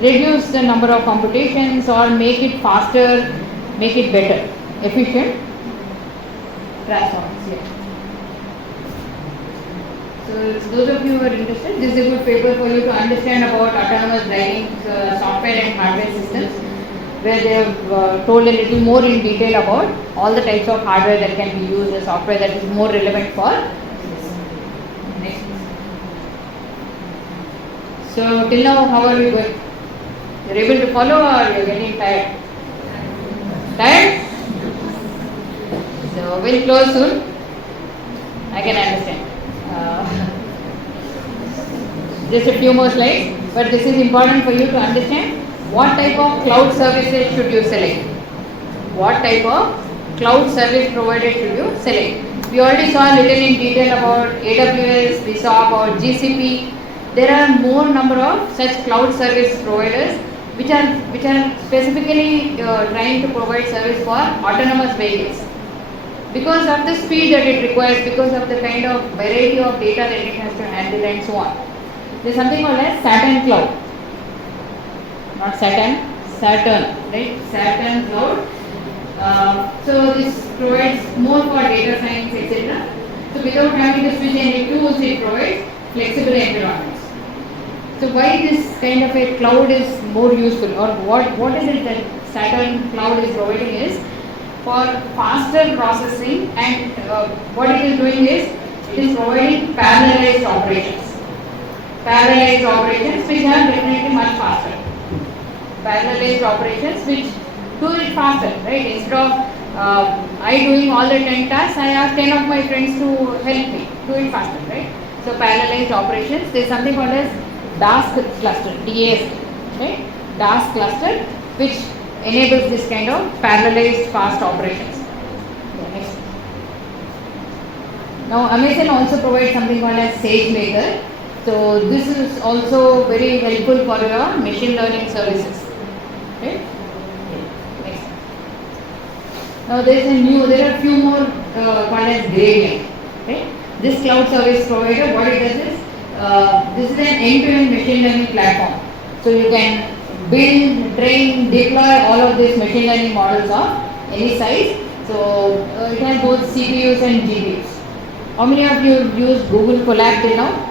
reduce the number of computations or make it faster, make it better, efficient transformers. Yeah. So those of you who are interested, this is a good paper for you to understand about autonomous driving software and hardware systems, where they have told a little more in detail about all the types of hardware that can be used, the software that is more relevant for this. Next. So till now, how are we going? You're able to follow or you're getting tired? Tired? So we'll close soon. I can understand. Just a few more slides, but this is important for you to understand what type of cloud services should you select. What type of cloud service provider should you select? We already saw a little in detail about AWS, we saw about GCP. There are more number of such cloud service providers which are specifically trying to provide service for autonomous vehicles. Because of the speed that it requires, because of the kind of variety of data that it has to handle and so on. There is something called as Saturn Cloud. Not Saturn, Saturn, right? Saturn Cloud. So this provides more for data science, etc. So without having to switch any tools, it provides flexible environments. So why this kind of a cloud is more useful, or what is it that Saturn Cloud is providing is for faster processing, and what it is doing is it is providing parallelized operations. Parallelized operations which are definitely much faster. Parallelized operations which do it faster, right? Instead of I doing all the 10 tasks, I ask 10 of my friends to help me do it faster, right? So parallelized operations, there is something called as DAS cluster, DAS, right? DAS cluster, which enables this kind of parallelized fast operations. Next. Now Amazon also provides something called as SageMaker. So this is also very helpful for your machine learning services. Okay. Next. Now there are a few more called as Gradient. Okay. This cloud service provider, what it does is, this is an end-to-end machine learning platform. So you can build, train, deploy all of these machine learning models of any size. So it has both CPUs and GPUs. How many of you have used Google Colab till now?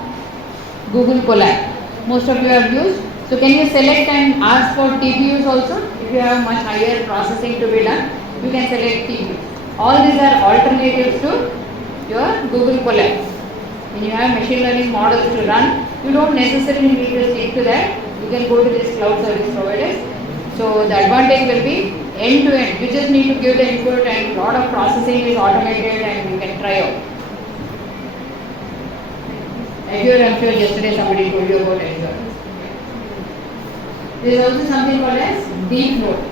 Google Colab. Most of you have used. So can you select and ask for TPUs also? If you have much higher processing to be done, you can select TPUs. All these are alternatives to your Google Colab. When you have machine learning models to run, you don't necessarily need to stick to that. You can go to this cloud service providers. So the advantage will be end to end. You just need to give the input, and a lot of processing is automated and you can try out. Azure, I'm sure yesterday somebody told you about Azure. There is also something called as deep node.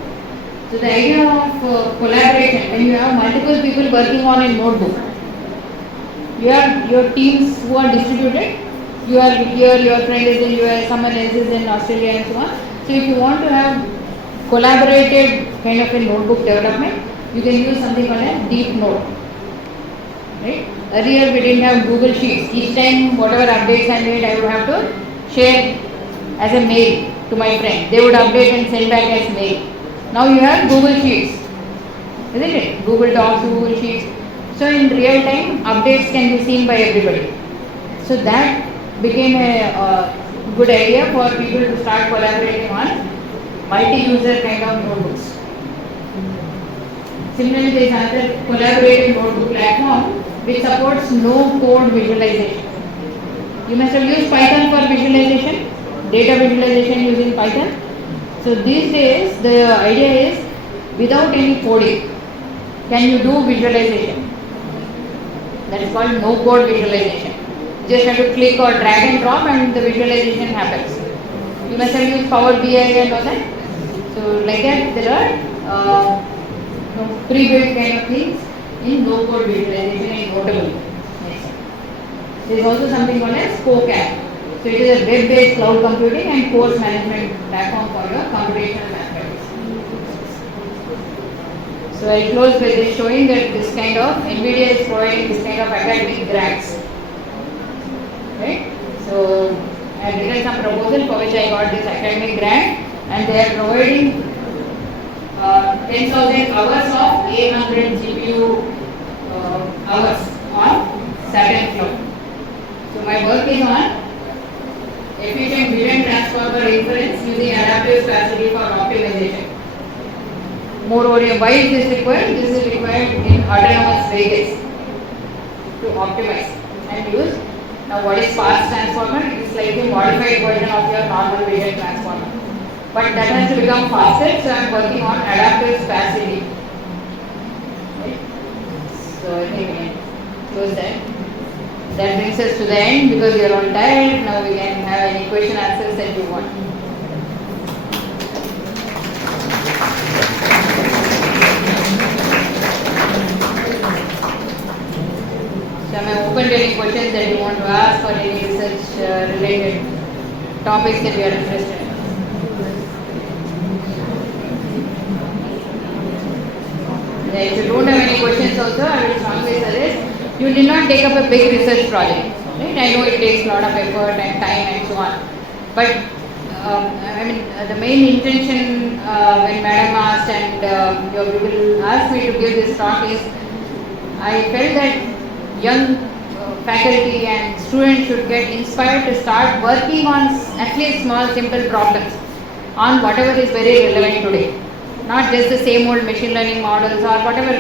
So the idea of collaboration, when you have multiple people working on a notebook, you have your teams who are distributed. You are here, your friend is in US, someone else is in Australia and so on. So if you want to have collaborated kind of a notebook development, you can use something called a deep node. Right? Earlier we didn't have Google Sheets. Each time whatever updates I made, I would have to share as a mail to my friend. They would update and send back as mail. Now you have Google Sheets, isn't it? Google Docs, Google Sheets. So in real time, updates can be seen by everybody. So that became a good idea for people to start collaborating on multi-user kind of notebooks. Similarly, there is another collaborative notebook platform which supports no-code visualization. You must have used Python for visualization, data visualization using Python. So these days, the idea is without any coding, can you do visualization? That is called no-code visualization. You just have to click or drag and drop and the visualization happens. You must have used Power BI and all that. So like that, there are pre-built kind of things in no-code visualization and notable. Next. There is also something called as CoCAD. So it is a web-based cloud computing and course management platform for your computational mathematics. So I close by this showing that this kind of NVIDIA is providing this kind of academic grants. Right? So I have written some proposal for which I got this academic grant, and they are providing 10,000 hours of 800 GPU hours on Saturn Cloud. So my work is on efficient vision transformer inference using adaptive capacity for optimization. Moreover, why is this required? This is required in autonomous vehicles to optimize and use. Now, what is fast transformer? It is slightly modified version of your normal vision transformer. But that has to become faster, so I am working on adaptive capacity. Right? So I think we can close that. That brings us to the end because we are all tired. Now we can have any question answers that you want. So I am open to any questions that you want to ask or any research related topics that you are interested in. If you don't have any questions also, I will strongly suggest you did not take up a big research project. Right? I know it takes a lot of effort and time and so on. But the main intention when Madam asked and your people asked me to give this talk is, I felt that young faculty and students should get inspired to start working on at least small simple problems on whatever is very relevant today. Not just the same old machine learning models or whatever,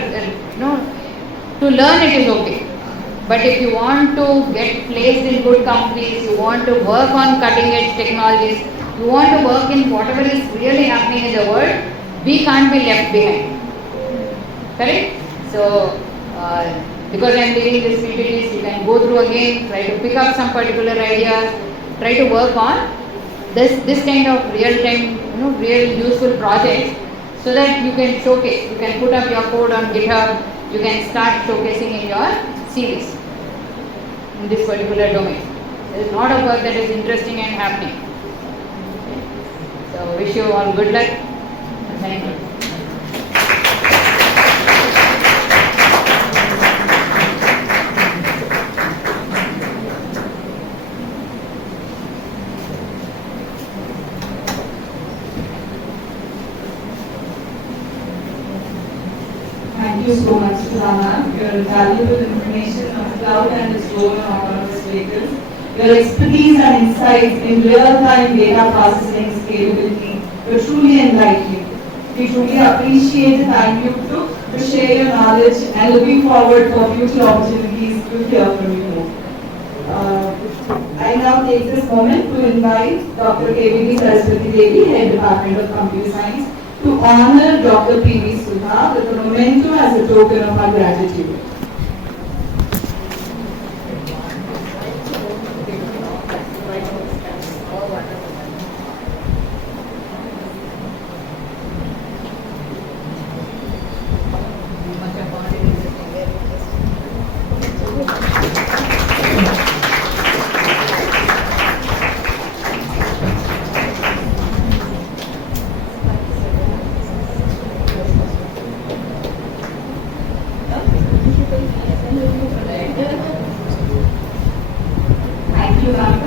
to learn it is okay. But if you want to get placed in good companies, you want to work on cutting edge technologies, you want to work in whatever is really happening in the world, we can't be left behind. Correct? So, because I am leaving this PPTs, you can go through again, try to pick up some particular ideas, try to work on this kind of real-time, real useful projects, so that you can showcase, you can put up your code on GitHub, you can start showcasing in your series in this particular domain. There is a lot of work that is interesting and happening. So wish you all good luck. Thank you. Thank you so much, Sudha. Your valuable information on cloud and its role in autonomous vehicles. Your expertise and insights in real-time data processing scalability were truly enlightening. We truly appreciate the time you took to share your knowledge and looking forward for future opportunities to hear from you more. I now take this moment to invite Dr. KVV Saraswati Devi, Head Department of Computer Science, to honor Dr. P.V. Sudha with a memento as a token of our gratitude.